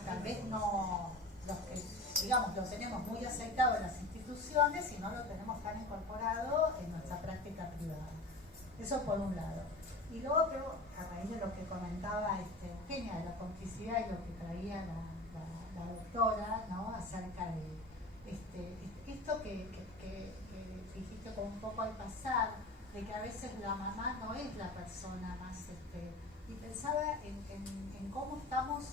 tal vez no, los que, digamos, lo tenemos muy aceitado en las instituciones y no lo tenemos tan incorporado en nuestra práctica privada. Eso por un lado. Y lo otro, a raíz de lo que comentaba Eugenia, de la complicidad y lo que traía la doctora, ¿no? Acerca de esto que dijiste como un poco al pasar, de que a veces la mamá no es la persona más... y pensaba en cómo estamos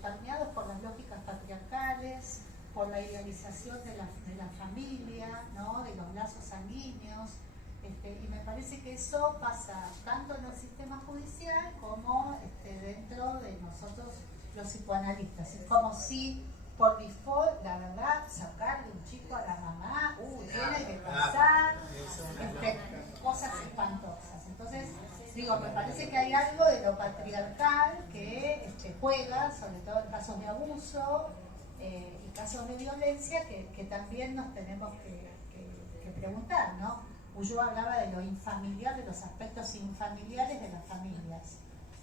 permeados por las lógicas patriarcales, por la idealización de la familia, ¿no? De los lazos sanguíneos, y me parece que eso pasa tanto en el sistema judicial como dentro de nosotros los psicoanalistas. Es como si por default, la verdad, sacarle un chico a la mamá, tiene que pasar cosas espantosas. Entonces, me parece que hay algo de lo patriarcal que juega, sobre todo en casos de abuso y casos de violencia, que también nos tenemos que preguntar, ¿no? Yo hablaba de lo infamiliar, de los aspectos infamiliares de las familias,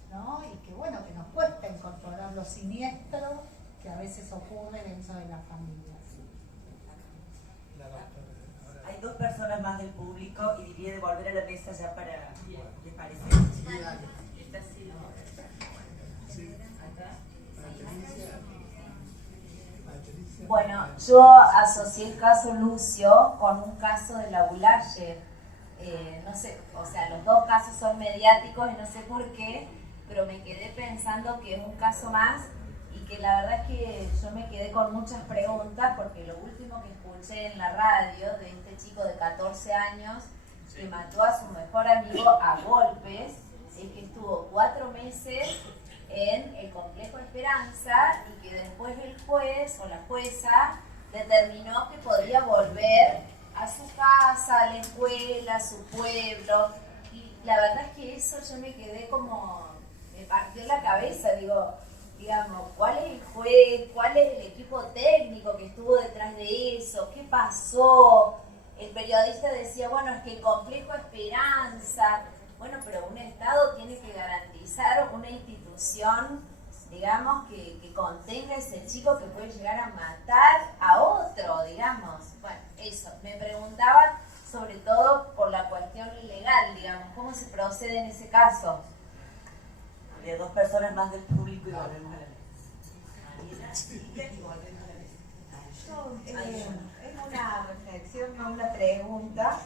¿no? Y que que nos cuesta incorporar lo siniestro que a veces ocurre dentro de las familias. Hay dos personas más del público y diría de volver a la mesa ya para... ¿Les parece? Bueno, yo asocié el caso Lucio con un caso de la Boulanger. No sé, o sea, los dos casos son mediáticos y no sé por qué, pero me quedé pensando que es un caso más y que la verdad es que yo me quedé con muchas preguntas porque lo último que escuché en la radio de este chico de 14 años que mató a su mejor amigo a golpes es que estuvo 4 meses en el complejo Esperanza y que después el juez o la jueza determinó que podía volver a su casa, a la escuela, a su pueblo. Y la verdad es que eso yo me quedé como, me partió la cabeza, digamos, ¿cuál es el juez? ¿Cuál es el equipo técnico que estuvo detrás de eso? ¿Qué pasó? El periodista decía, bueno, es que el complejo Esperanza... Bueno, pero un Estado tiene que garantizar una institución, digamos, que contenga a ese chico que puede llegar a matar a otro, digamos. Bueno, eso. Me preguntaba sobre todo por la cuestión legal, digamos, ¿cómo se procede en ese caso? De dos personas más del público y volvemos a la mesa. Es una reflexión, no una pregunta.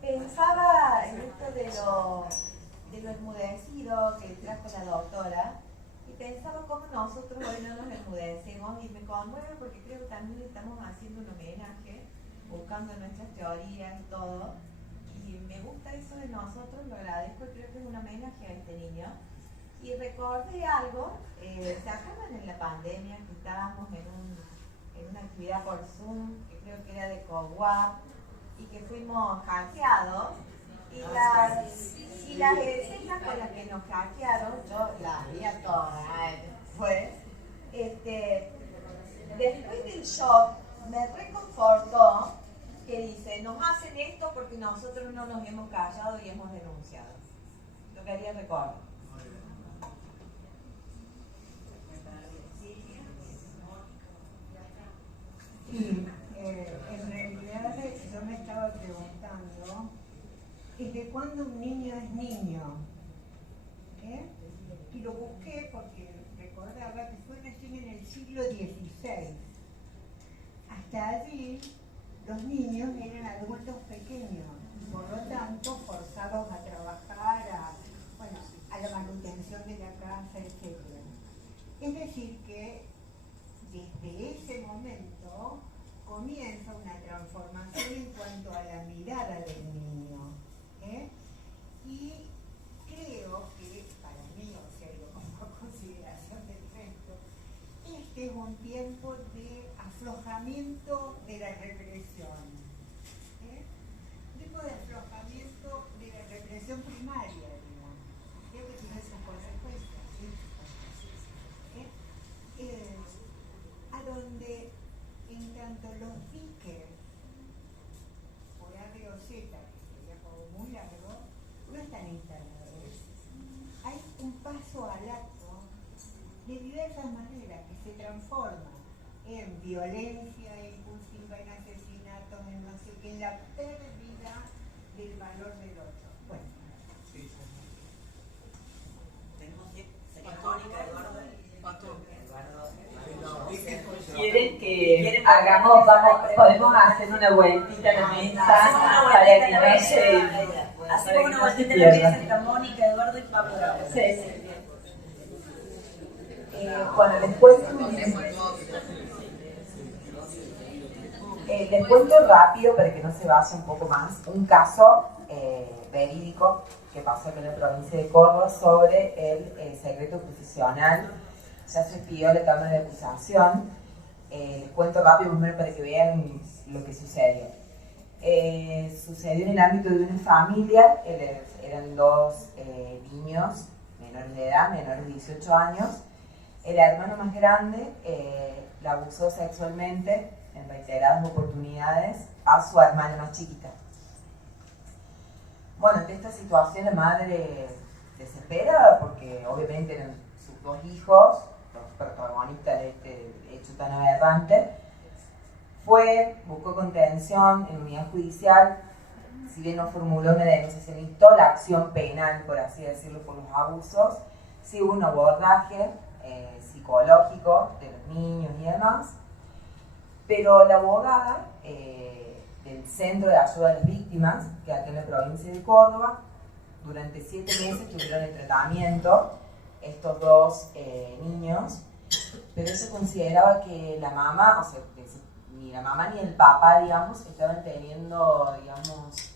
Pensaba en esto de lo enmudecido que trajo la doctora y pensaba cómo nosotros hoy no nos enmudecemos y me conmueve porque creo que también le estamos haciendo un homenaje, buscando nuestras teorías y todo. Y me gusta eso de nosotros, lo agradezco y creo que es un homenaje a este niño. Y recordé algo, ¿se acuerdan en la pandemia que estábamos en una actividad por Zoom, que creo que era de cowork, y que fuimos hackeados? Y las escenas con las que nos hackearon, yo las vi a todas, después del shock me reconfortó que dice, nos hacen esto porque nosotros no nos hemos callado y hemos denunciado. Lo quería recordar. Sí, en realidad yo me estaba preguntando, ¿desde cuándo un niño es niño? Y lo busqué porque recordaba que fue recién en el siglo XVI. Hasta allí los niños eran adultos pequeños y por lo tanto forzados a trabajar, a la manutención de la casa, etc. Es decir que desde ese momento comienza una transformación en cuanto a la mirada del niño. Y creo que, para mí, observo como consideración del resto, este es un tiempo de aflojamiento de la represión. Un tipo de aflojamiento de la represión primaria, digamos. Creo que tiene sus consecuencias, ¿sí? A donde, en tanto los diques por A, B o Z, que sería como muy largo, no están instalados. Hay un paso al acto de diversas maneras que se transforma en violencia impulsiva, en asesinatos, en no sé qué, en la pérdida del valor del otro. Bueno. Sí, tenemos Mónica, Eduardo. ¿Quieren que hagamos, podemos hacer una vueltita a la mesa para que no se... Hacemos una vueltita a la mesa entre Mónica, Eduardo y Pablo Bravo. Sí. Bueno, les cuento rápido para que no se vaya un poco más. Un caso verídico que pasó aquí en la provincia de Córdoba sobre el secreto profesional. Ya se pidió la Cámara de Acusación. Les cuento rápido primero para que vean lo que sucedió. Sucedió en el ámbito de una familia, eran dos niños menores de edad, menores de 18 años. El hermano más grande la abusó sexualmente en reiteradas oportunidades a su hermana más chiquita. Bueno, ante esta situación la madre desesperada, porque obviamente eran sus dos hijos, los protagonistas de este hecho tan aberrante, buscó contención en unidad judicial. Si bien no formuló una denuncia, se necesitó la acción penal, por así decirlo, por los abusos. Sí hubo un abordaje psicológico de los niños y demás, pero la abogada del Centro de Ayuda a las Víctimas, que aquí en la provincia de Córdoba, durante 7 meses tuvieron el tratamiento estos dos niños, pero se consideraba que la mamá, o sea, ni la mamá ni el papá, digamos, estaban teniendo, digamos,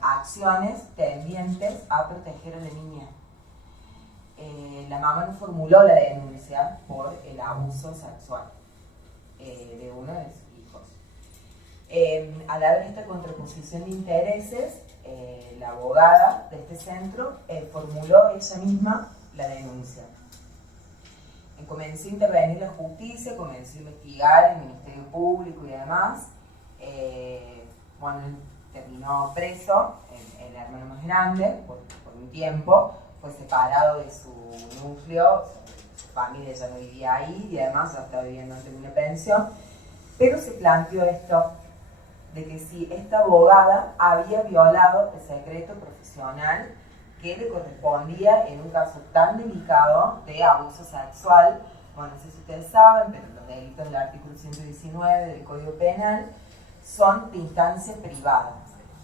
acciones tendientes a proteger a la niña. La mamá no formuló la denuncia por el abuso sexual de uno de sus hijos. Al haber esta contraposición de intereses, la abogada de este centro formuló ella misma la denuncia. Comenzó a intervenir la justicia, comenzó a investigar el Ministerio Público y demás. Bueno, terminó preso, el hermano más grande, por un tiempo. Fue separado de su núcleo, su familia ya no vivía ahí y además ya estaba viviendo en una pensión. Pero se planteó esto, de que si esta abogada había violado el secreto profesional que le correspondía en un caso tan delicado de abuso sexual. Bueno, no sé si ustedes saben, pero los delitos del artículo 119 del Código Penal son de instancia privada.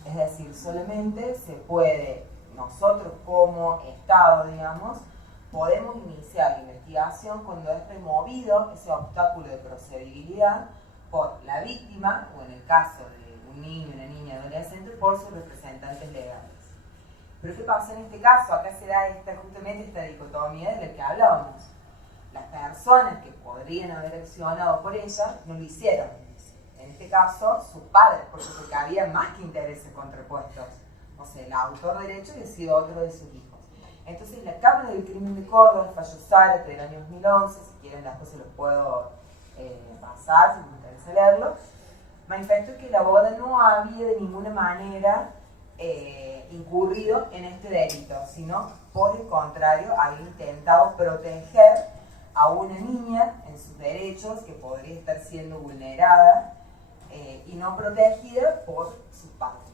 Es decir, solamente se puede, nosotros como Estado, digamos, podemos iniciar la investigación cuando es removido ese obstáculo de procedibilidad por la víctima, o en el caso de un niño, una niña, adolescente, por sus representantes legales. Pero ¿qué pasa en este caso? Acá se da justamente esta dicotomía de la que hablábamos. Las personas que podrían haber accionado por ella no lo hicieron. En este caso, sus padres, porque había más que intereses contrapuestos. O sea, el autor de derecho había sido otro de sus hijos. Entonces, la Cámara del Crimen de Córdoba, fallo Zárate del año 2011, si quieren después se los puedo pasar, si les interesa leerlo, manifestó que la abogada no había de ninguna manera incurrido en este delito, sino por el contrario, había intentado proteger a una niña en sus derechos que podría estar siendo vulnerada y no protegida por sus padres.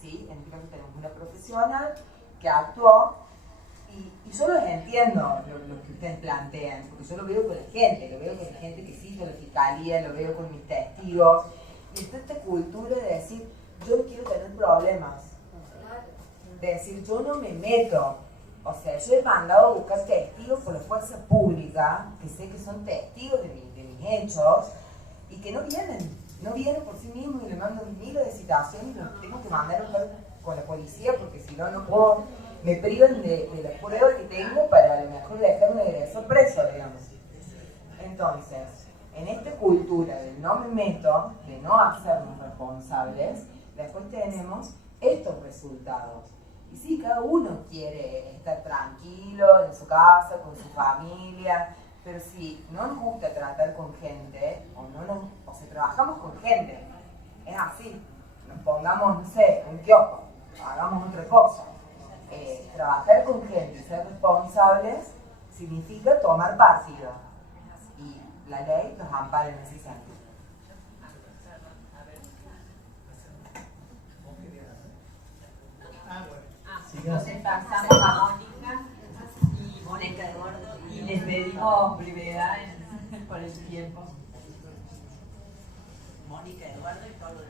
¿Sí? En este caso tenemos una profesional que actuó y yo los entiendo lo que ustedes plantean, porque yo lo veo con la gente, lo veo con la gente que cita la fiscalía, lo veo con mis testigos, y está esta cultura de decir, yo no quiero tener problemas, de decir, yo no me meto. O sea, yo he mandado a buscar testigos por la fuerza pública, que sé que son testigos de mis hechos, y que no vienen por sí mismos, y le mando miles de citaciones y los tengo que mandar a buscar con la policía, porque si no, no puedo, me privan de las pruebas que tengo para a lo mejor dejarme de agresor preso, digamos. Entonces, en esta cultura del no me meto, de no hacernos responsables, después tenemos estos resultados. Y sí, cada uno quiere estar tranquilo en su casa, con su familia, pero si no nos gusta tratar con gente, o si trabajamos con gente, es así, nos pongamos, no sé, un kiosco, hagamos otra cosa. Trabajar con gente y ser responsables significa tomar partido, y la ley nos ampara en ese sentido. Entonces pasamos a Mónica Eduardo y les pedimos brevedad por el tiempo. Mónica Eduardo y Pablo.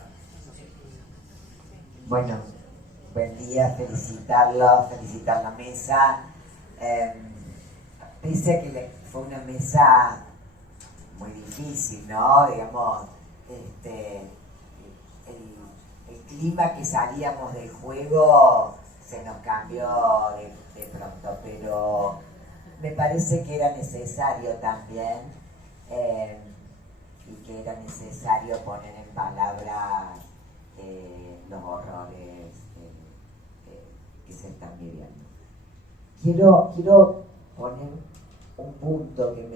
Bueno, buen día, felicitar la mesa. Pese a que fue una mesa muy difícil, ¿no? Digamos, el clima que salíamos del juego se nos cambió de pronto, pero me parece que era necesario también y que era necesario poner en palabras los horrores que se están viviendo. Quiero poner un punto que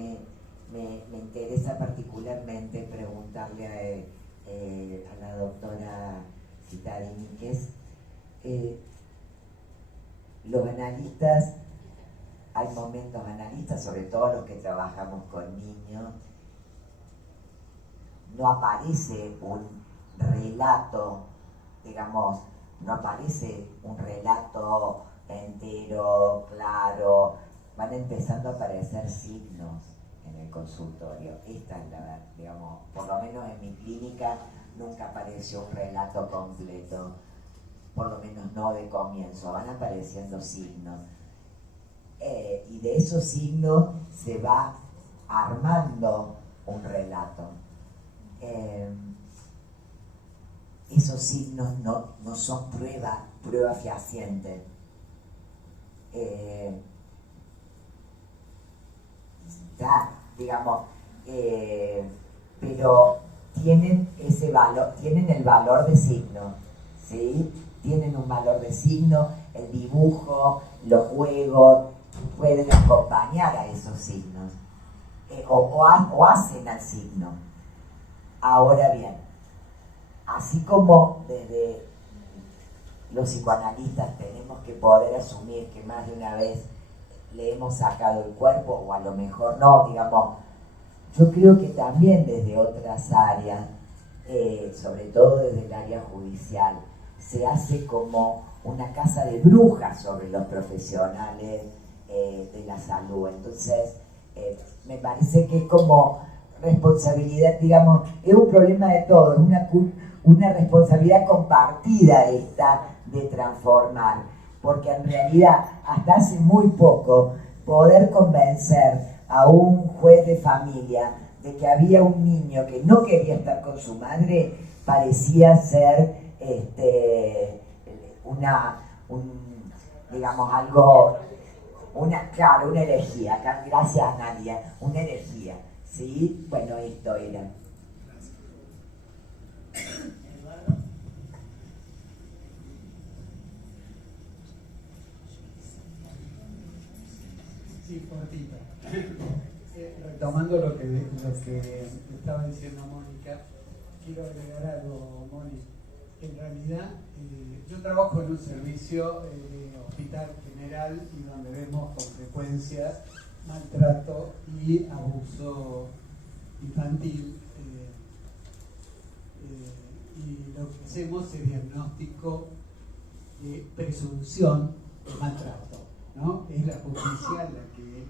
me interesa particularmente preguntarle a la doctora Cittadini, que es los analistas, hay momentos analistas, sobre todo los que trabajamos con niños, no aparece un relato, digamos, no aparece un relato entero, claro, van empezando a aparecer signos en el consultorio. Esta es la, digamos, por lo menos en mi clínica nunca apareció un relato completo, por lo menos no de comienzo, van apareciendo signos. Y de esos signos se va armando un relato. Esos signos no son prueba fehaciente. Digamos, pero tienen ese valor, tienen el valor de signo, ¿sí? Tienen un valor de signo, el dibujo, los juegos pueden acompañar a esos signos o hacen al signo. Ahora bien, así como desde los psicoanalistas tenemos que poder asumir que más de una vez le hemos sacado el cuerpo, o a lo mejor no, digamos, yo creo que también desde otras áreas, sobre todo desde el área judicial, se hace como una casa de brujas sobre los profesionales de la salud. Entonces, me parece que es como responsabilidad, digamos, es un problema de todo, es una responsabilidad compartida esta de transformar, porque en realidad hasta hace muy poco poder convencer a un juez de familia de que había un niño que no quería estar con su madre parecía ser digamos algo, una herejía. Gracias, Nadia, una herejía, ¿sí? Bueno, esto era. Sí, cortita. Retomando lo que estaba diciendo Mónica, quiero agregar algo, Mónica. En realidad, yo trabajo en un servicio hospital general y donde vemos con frecuencia maltrato y abuso infantil. Y lo que hacemos es diagnóstico de presunción de maltrato, ¿no? Es la justicia la que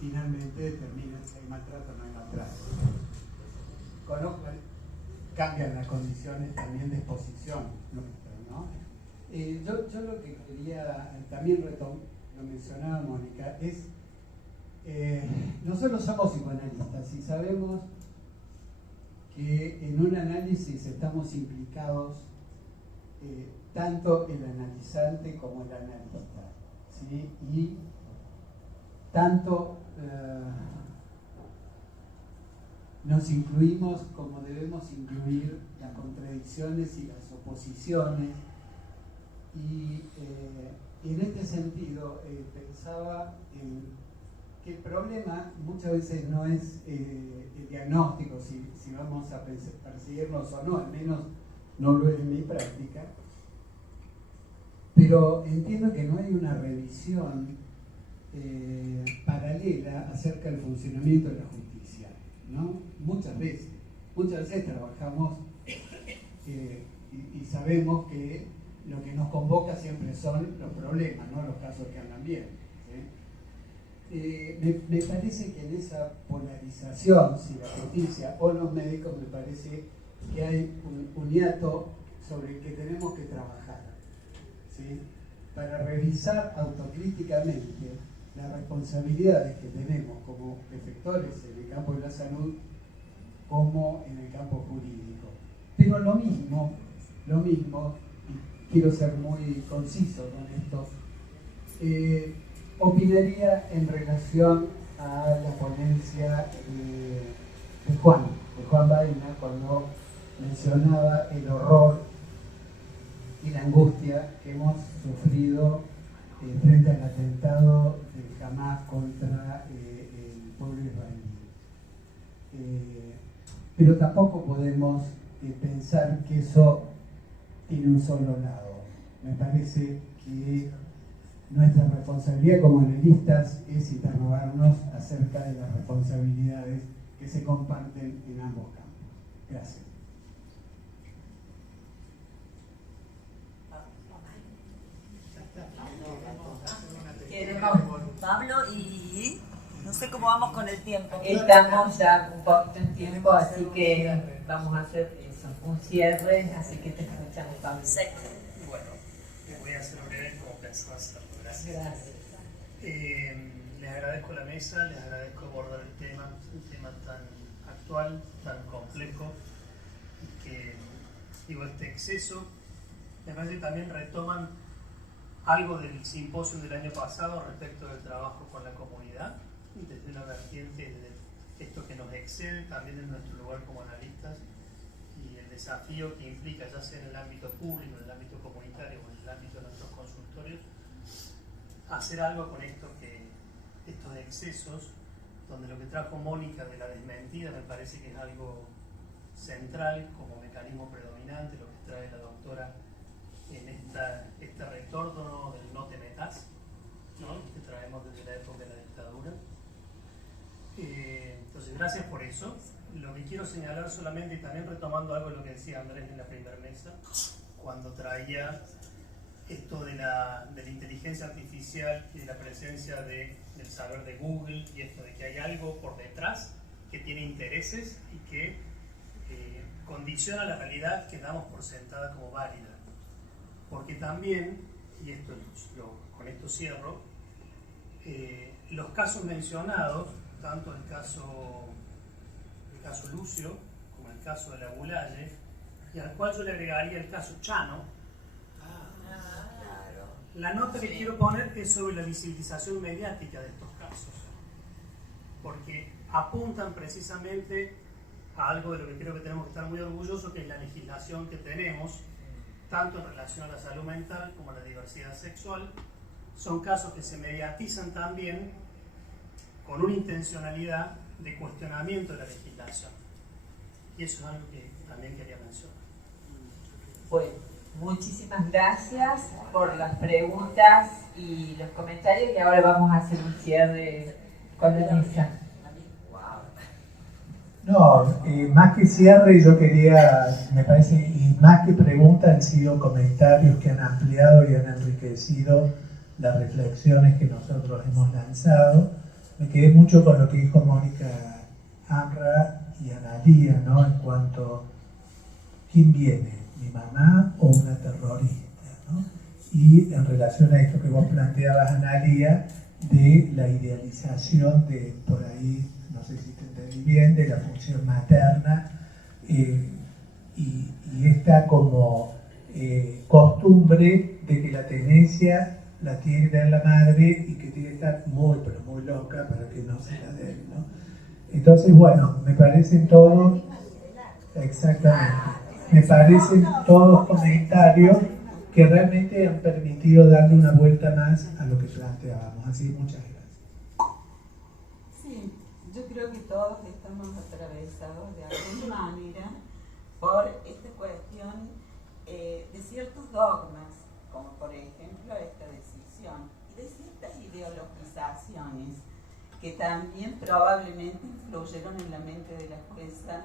finalmente determina si hay maltrato o no hay maltrato. Con lo cual cambian las condiciones también de exposición, ¿no? Yo lo que quería, también lo mencionaba Mónica, es nosotros somos psicoanalistas y sabemos que en un análisis estamos implicados tanto el analizante como el analista, ¿sí? Y tanto nos incluimos como debemos incluir las contradicciones y las oposiciones, y en este sentido pensaba en que el problema muchas veces no es el diagnóstico, si vamos a perseguirnos o no, al menos no lo es en mi práctica, pero entiendo que no hay una revisión paralela acerca del funcionamiento de la justicia, ¿no? Muchas veces trabajamos y sabemos que lo que nos convoca siempre son los problemas, no los casos que andan bien, ¿sí? Me parece que en esa polarización, si la justicia o los médicos, me parece que hay un hiato sobre el que tenemos que trabajar, ¿sí? Para revisar autocríticamente las responsabilidades que tenemos como efectores en el campo de la salud como en el campo jurídico. Pero lo mismo, y quiero ser muy conciso con esto, opinaría en relación a la ponencia de Juan Baena, cuando mencionaba el horror y la angustia que hemos sufrido frente al atentado de Hamás contra el pueblo israelí. Pero tampoco podemos pensar que eso tiene un solo lado. Me parece que nuestra responsabilidad como analistas es interrogarnos acerca de las responsabilidades que se comparten en ambos campos. Gracias. Pablo, y no sé cómo vamos con el tiempo. Estamos ya un poquito en tiempo, así que vamos a hacer eso, un cierre, así que te escuchamos, Pablo. Bueno, voy a ser breve como pensaba hacerlo. Gracias. Gracias. Les agradezco la mesa, les agradezco abordar el tema, un tema tan actual, tan complejo, y que, digo, este exceso, me parece que también retoman algo del simposio del año pasado respecto del trabajo con la comunidad, desde una vertiente de esto que nos excede también en nuestro lugar como analistas, y el desafío que implica, ya sea en el ámbito público, en el ámbito comunitario o en el ámbito de nuestros consultorios, hacer algo con estos excesos, donde lo que trajo Mónica de la desmentida me parece que es algo central como mecanismo predominante, lo que trae la doctora en este retorno del no te metas, ¿no? Que traemos desde la época de la dictadura. Entonces, gracias por eso. Lo que quiero señalar solamente, y también retomando algo de lo que decía Andrés en la primera mesa, cuando traía esto de la inteligencia artificial y de la presencia del saber de Google, y esto de que hay algo por detrás que tiene intereses y que condiciona la realidad que damos por sentada como válida. Porque también, y esto con esto cierro, los casos mencionados, tanto el caso Lucio como el caso de la Boulaye, y al cual yo le agregaría el caso Chano. La nota que quiero poner es sobre la visibilización mediática de estos casos, porque apuntan precisamente a algo de lo que creo que tenemos que estar muy orgullosos, que es la legislación que tenemos, tanto en relación a la salud mental como a la diversidad sexual. Son casos que se mediatizan también con una intencionalidad de cuestionamiento de la legislación. Y eso es algo que también quería mencionar. Bueno, muchísimas gracias por las preguntas y los comentarios, y ahora vamos a hacer un cierre con la mesa. No, más que cierre, yo quería, me parece, y más que preguntas, han sido comentarios que han ampliado y han enriquecido las reflexiones que nosotros hemos lanzado. Me quedé mucho con lo que dijo Mónica Amra y Analía, ¿no? En cuanto, ¿quién viene? ¿Mi mamá o una terrorista? ¿No? Y en relación a esto que vos planteabas, Analía, de la idealización de, por ahí, no sé si te entendí bien, de la función materna, y esta como costumbre de que la tenencia la tiene que tener la madre y que tiene que estar muy, pero muy loca para que no se la den, ¿no? Entonces, bueno, me parecen todos, exactamente, me parecen todos comentarios que realmente han permitido darle una vuelta más a lo que planteábamos. Así que muchas gracias. Sí, yo creo que todos estamos atravesados de alguna manera por esta cuestión de ciertos dogmas, como por ejemplo esta decisión, y de ciertas ideologizaciones que también probablemente influyeron en la mente de la jueza,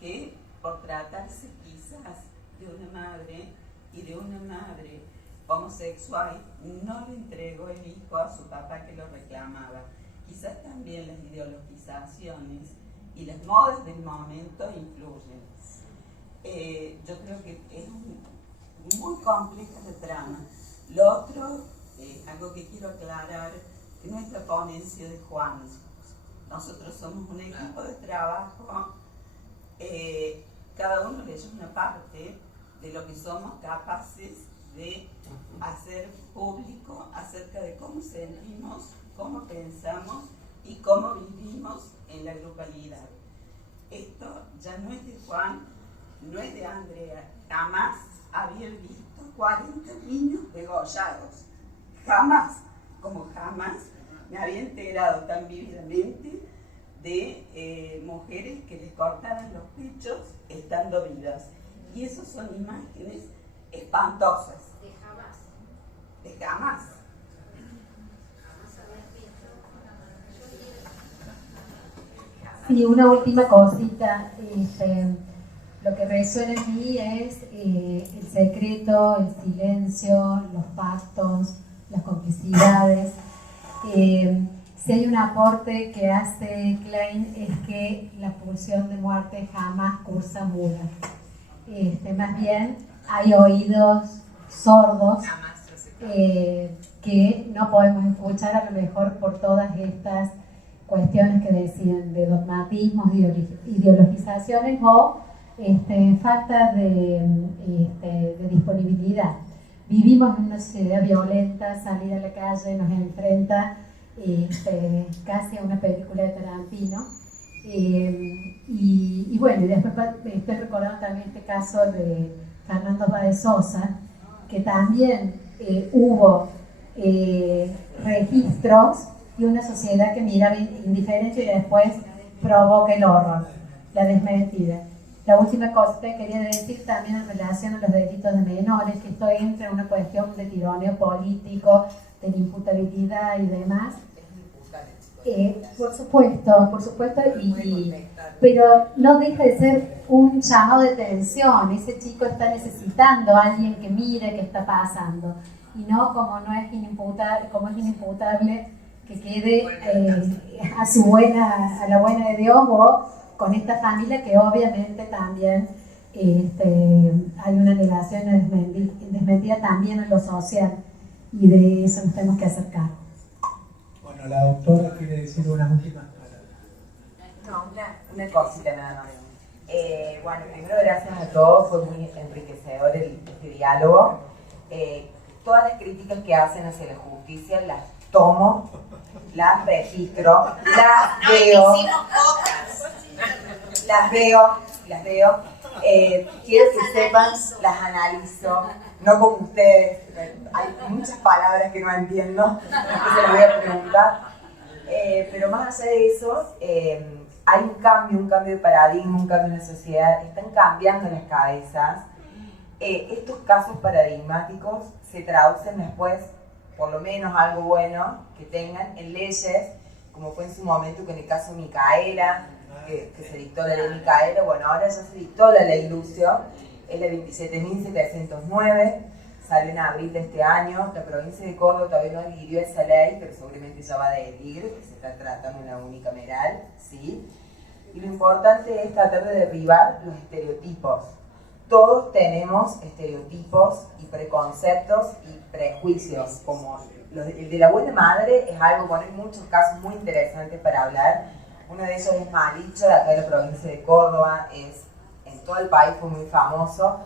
que por tratarse quizás de una madre y de una madre homosexual no le entregó el hijo a su papá que lo reclamaba. Quizás también las ideologizaciones y las modas del momento influyen. Yo creo que es muy compleja la trama. Lo otro, algo que quiero aclarar, que no es la ponencia de Juan. Nosotros somos un equipo de trabajo, cada uno leyó una parte de lo que somos capaces de hacer público acerca de cómo sentimos, cómo pensamos y cómo vivimos en la grupalidad. Esto ya no es de Juan, no es de Andrea. Jamás había visto 40 niños degollados. Jamás, como jamás me había enterado tan vívidamente de mujeres que les cortaban los pechos estando vivas. Y esas son imágenes espantosas. De jamás. De jamás. Sí, una última cosita. Lo que resuena en mí es el secreto, el silencio, los pactos, las complicidades. Si hay un aporte que hace Klein es que la pulsión de muerte jamás cursa muda. Más bien hay oídos sordos que no podemos escuchar a lo mejor por todas estas cuestiones que decían de dogmatismos, ideologizaciones o falta de disponibilidad. Vivimos en una sociedad violenta, salir a la calle nos enfrenta casi a una película de Tarantino. Y bueno, y después estoy recordando también este caso de Fernando Báez Sosa, que también hubo registros y una sociedad que miraba indiferente y después provoca el horror, la desmentida. La última cosa que quería decir también en relación a los delitos de menores, que esto entra en una cuestión de tironeo político, de la imputabilidad y demás. Por supuesto, pero no deja de ser un llamado de atención. Ese chico está necesitando a alguien que mire qué está pasando, y no como no es inimputable, como es inimputable que quede a la buena de Dios, o con esta familia que obviamente también hay una negación desmentida también en lo social, y de eso nos tenemos que acercar. Bueno, la doctora quiere decir unas últimas palabras. No, una cosita nada más. Bueno, primero gracias a todos, fue muy enriquecedor este diálogo. Todas las críticas que hacen hacia la justicia las tomo, las registro, las veo. Las veo. Quiero que sepan, las analizo, no como ustedes. Hay muchas palabras que no entiendo, que se las voy a preguntar. Pero más allá de eso, hay un cambio de paradigma, un cambio en la sociedad, están cambiando las cabezas. Estos casos paradigmáticos se traducen después, por lo menos algo bueno que tengan, en leyes, como fue en su momento con el caso Micaela, que se dictó la ley Micaela. Bueno, ahora ya se dictó la ley Lucio, es la 27.709, salió en abril de este año. La provincia de Córdoba todavía no adhirió a esa ley, pero seguramente ya va a adherir, que se está tratando una unicameral, ¿sí? Y lo importante es tratar de derribar los estereotipos. Todos tenemos estereotipos y preconceptos y prejuicios, como el de la buena madre es algo, bueno, hay muchos casos muy interesantes para hablar. Uno de ellos es Malicho, de acá de la provincia de Córdoba, en todo el país fue muy famoso.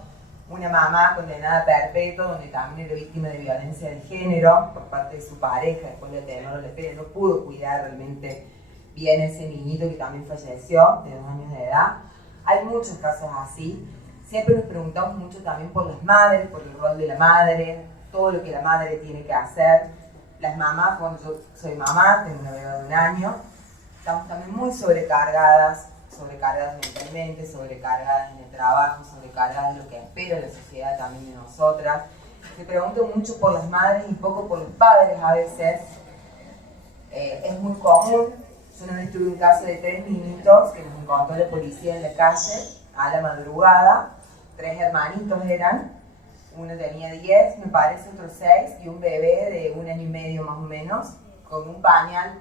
Una mamá condenada a perpetuo, donde también era víctima de violencia de género por parte de su pareja, después de tenerlo en la pena, no pudo cuidar realmente bien a ese niñito que también falleció, de 2 años de edad. Hay muchos casos así. Siempre nos preguntamos mucho también por las madres, por el rol de la madre, todo lo que la madre tiene que hacer. Las mamás, bueno, yo soy mamá, tengo una bebé de 1 año, estamos también muy sobrecargadas mentalmente, sobrecargadas en el trabajo, sobrecargadas de lo que espera la sociedad también de nosotras. Me pregunto mucho por las madres y poco por los padres a veces. Es muy común. Yo una vez tuve un caso de 3 niñitos que nos encontró la policía en la calle a la madrugada. 3 hermanitos eran. Uno tenía 10, me parece, otro 6, y un bebé de 1 año y medio más o menos, con un pañal.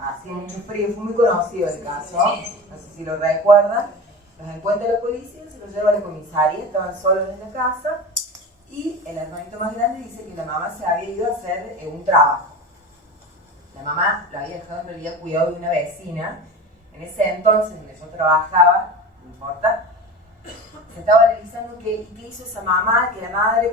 Hacía mucho frío, fue muy conocido el caso, no sé si lo recuerdan. Los encuentra la policía, se los lleva a la comisaría, estaban solos en la casa, y el hermanito más grande dice que la mamá se había ido a hacer un trabajo. La mamá la había dejado en realidad cuidado de una vecina. En ese entonces, donde yo trabajaba, no importa, se estaba analizando qué hizo esa mamá, que la madre,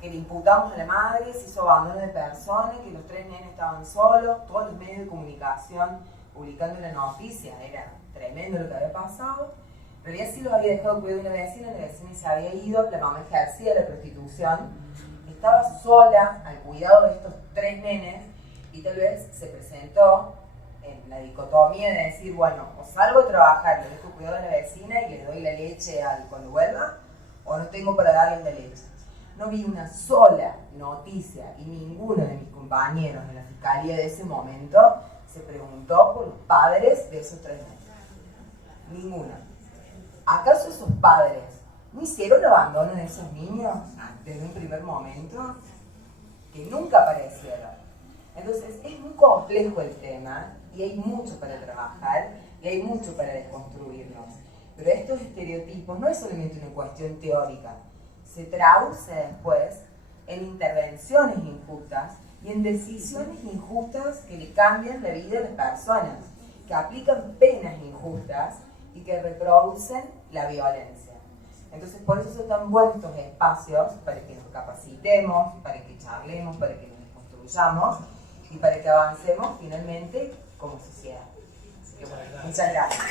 que le imputamos a la madre, se hizo abandono de personas, que los 3 nenes estaban solos, todos los medios de comunicación publicando la noticia, era tremendo lo que había pasado. En realidad sí los había dejado cuidar de una vecina, la vecina se había ido, la mamá ejercía la prostitución, estaba sola al cuidado de estos 3 nenes, y tal vez se presentó en la dicotomía de decir, bueno, o salgo a trabajar, le dejo cuidado a la vecina y le doy la leche cuando vuelva, o no tengo para darle la leche. No vi una sola noticia y ninguno de mis compañeros en la fiscalía de ese momento se preguntó por los padres de esos 3 niños. Ninguno. ¿Acaso esos padres no hicieron abandono de esos niños desde un primer momento? Que nunca aparecieron. Entonces es muy complejo el tema y hay mucho para trabajar y hay mucho para desconstruirnos. Pero estos estereotipos no es solamente una cuestión teórica, se traduce después en intervenciones injustas y en decisiones injustas que le cambian la vida a las personas, que aplican penas injustas y que reproducen la violencia. Entonces por eso son tan buenos estos espacios, para que nos capacitemos, para que charlemos, para que nos construyamos y para que avancemos finalmente como sociedad. Así que bueno, muchas gracias.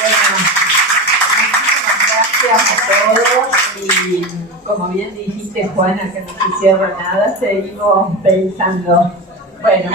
Bueno, muchísimas gracias a todos y como bien dijiste, Juana, que no se cierra nada, seguimos pensando. Bueno,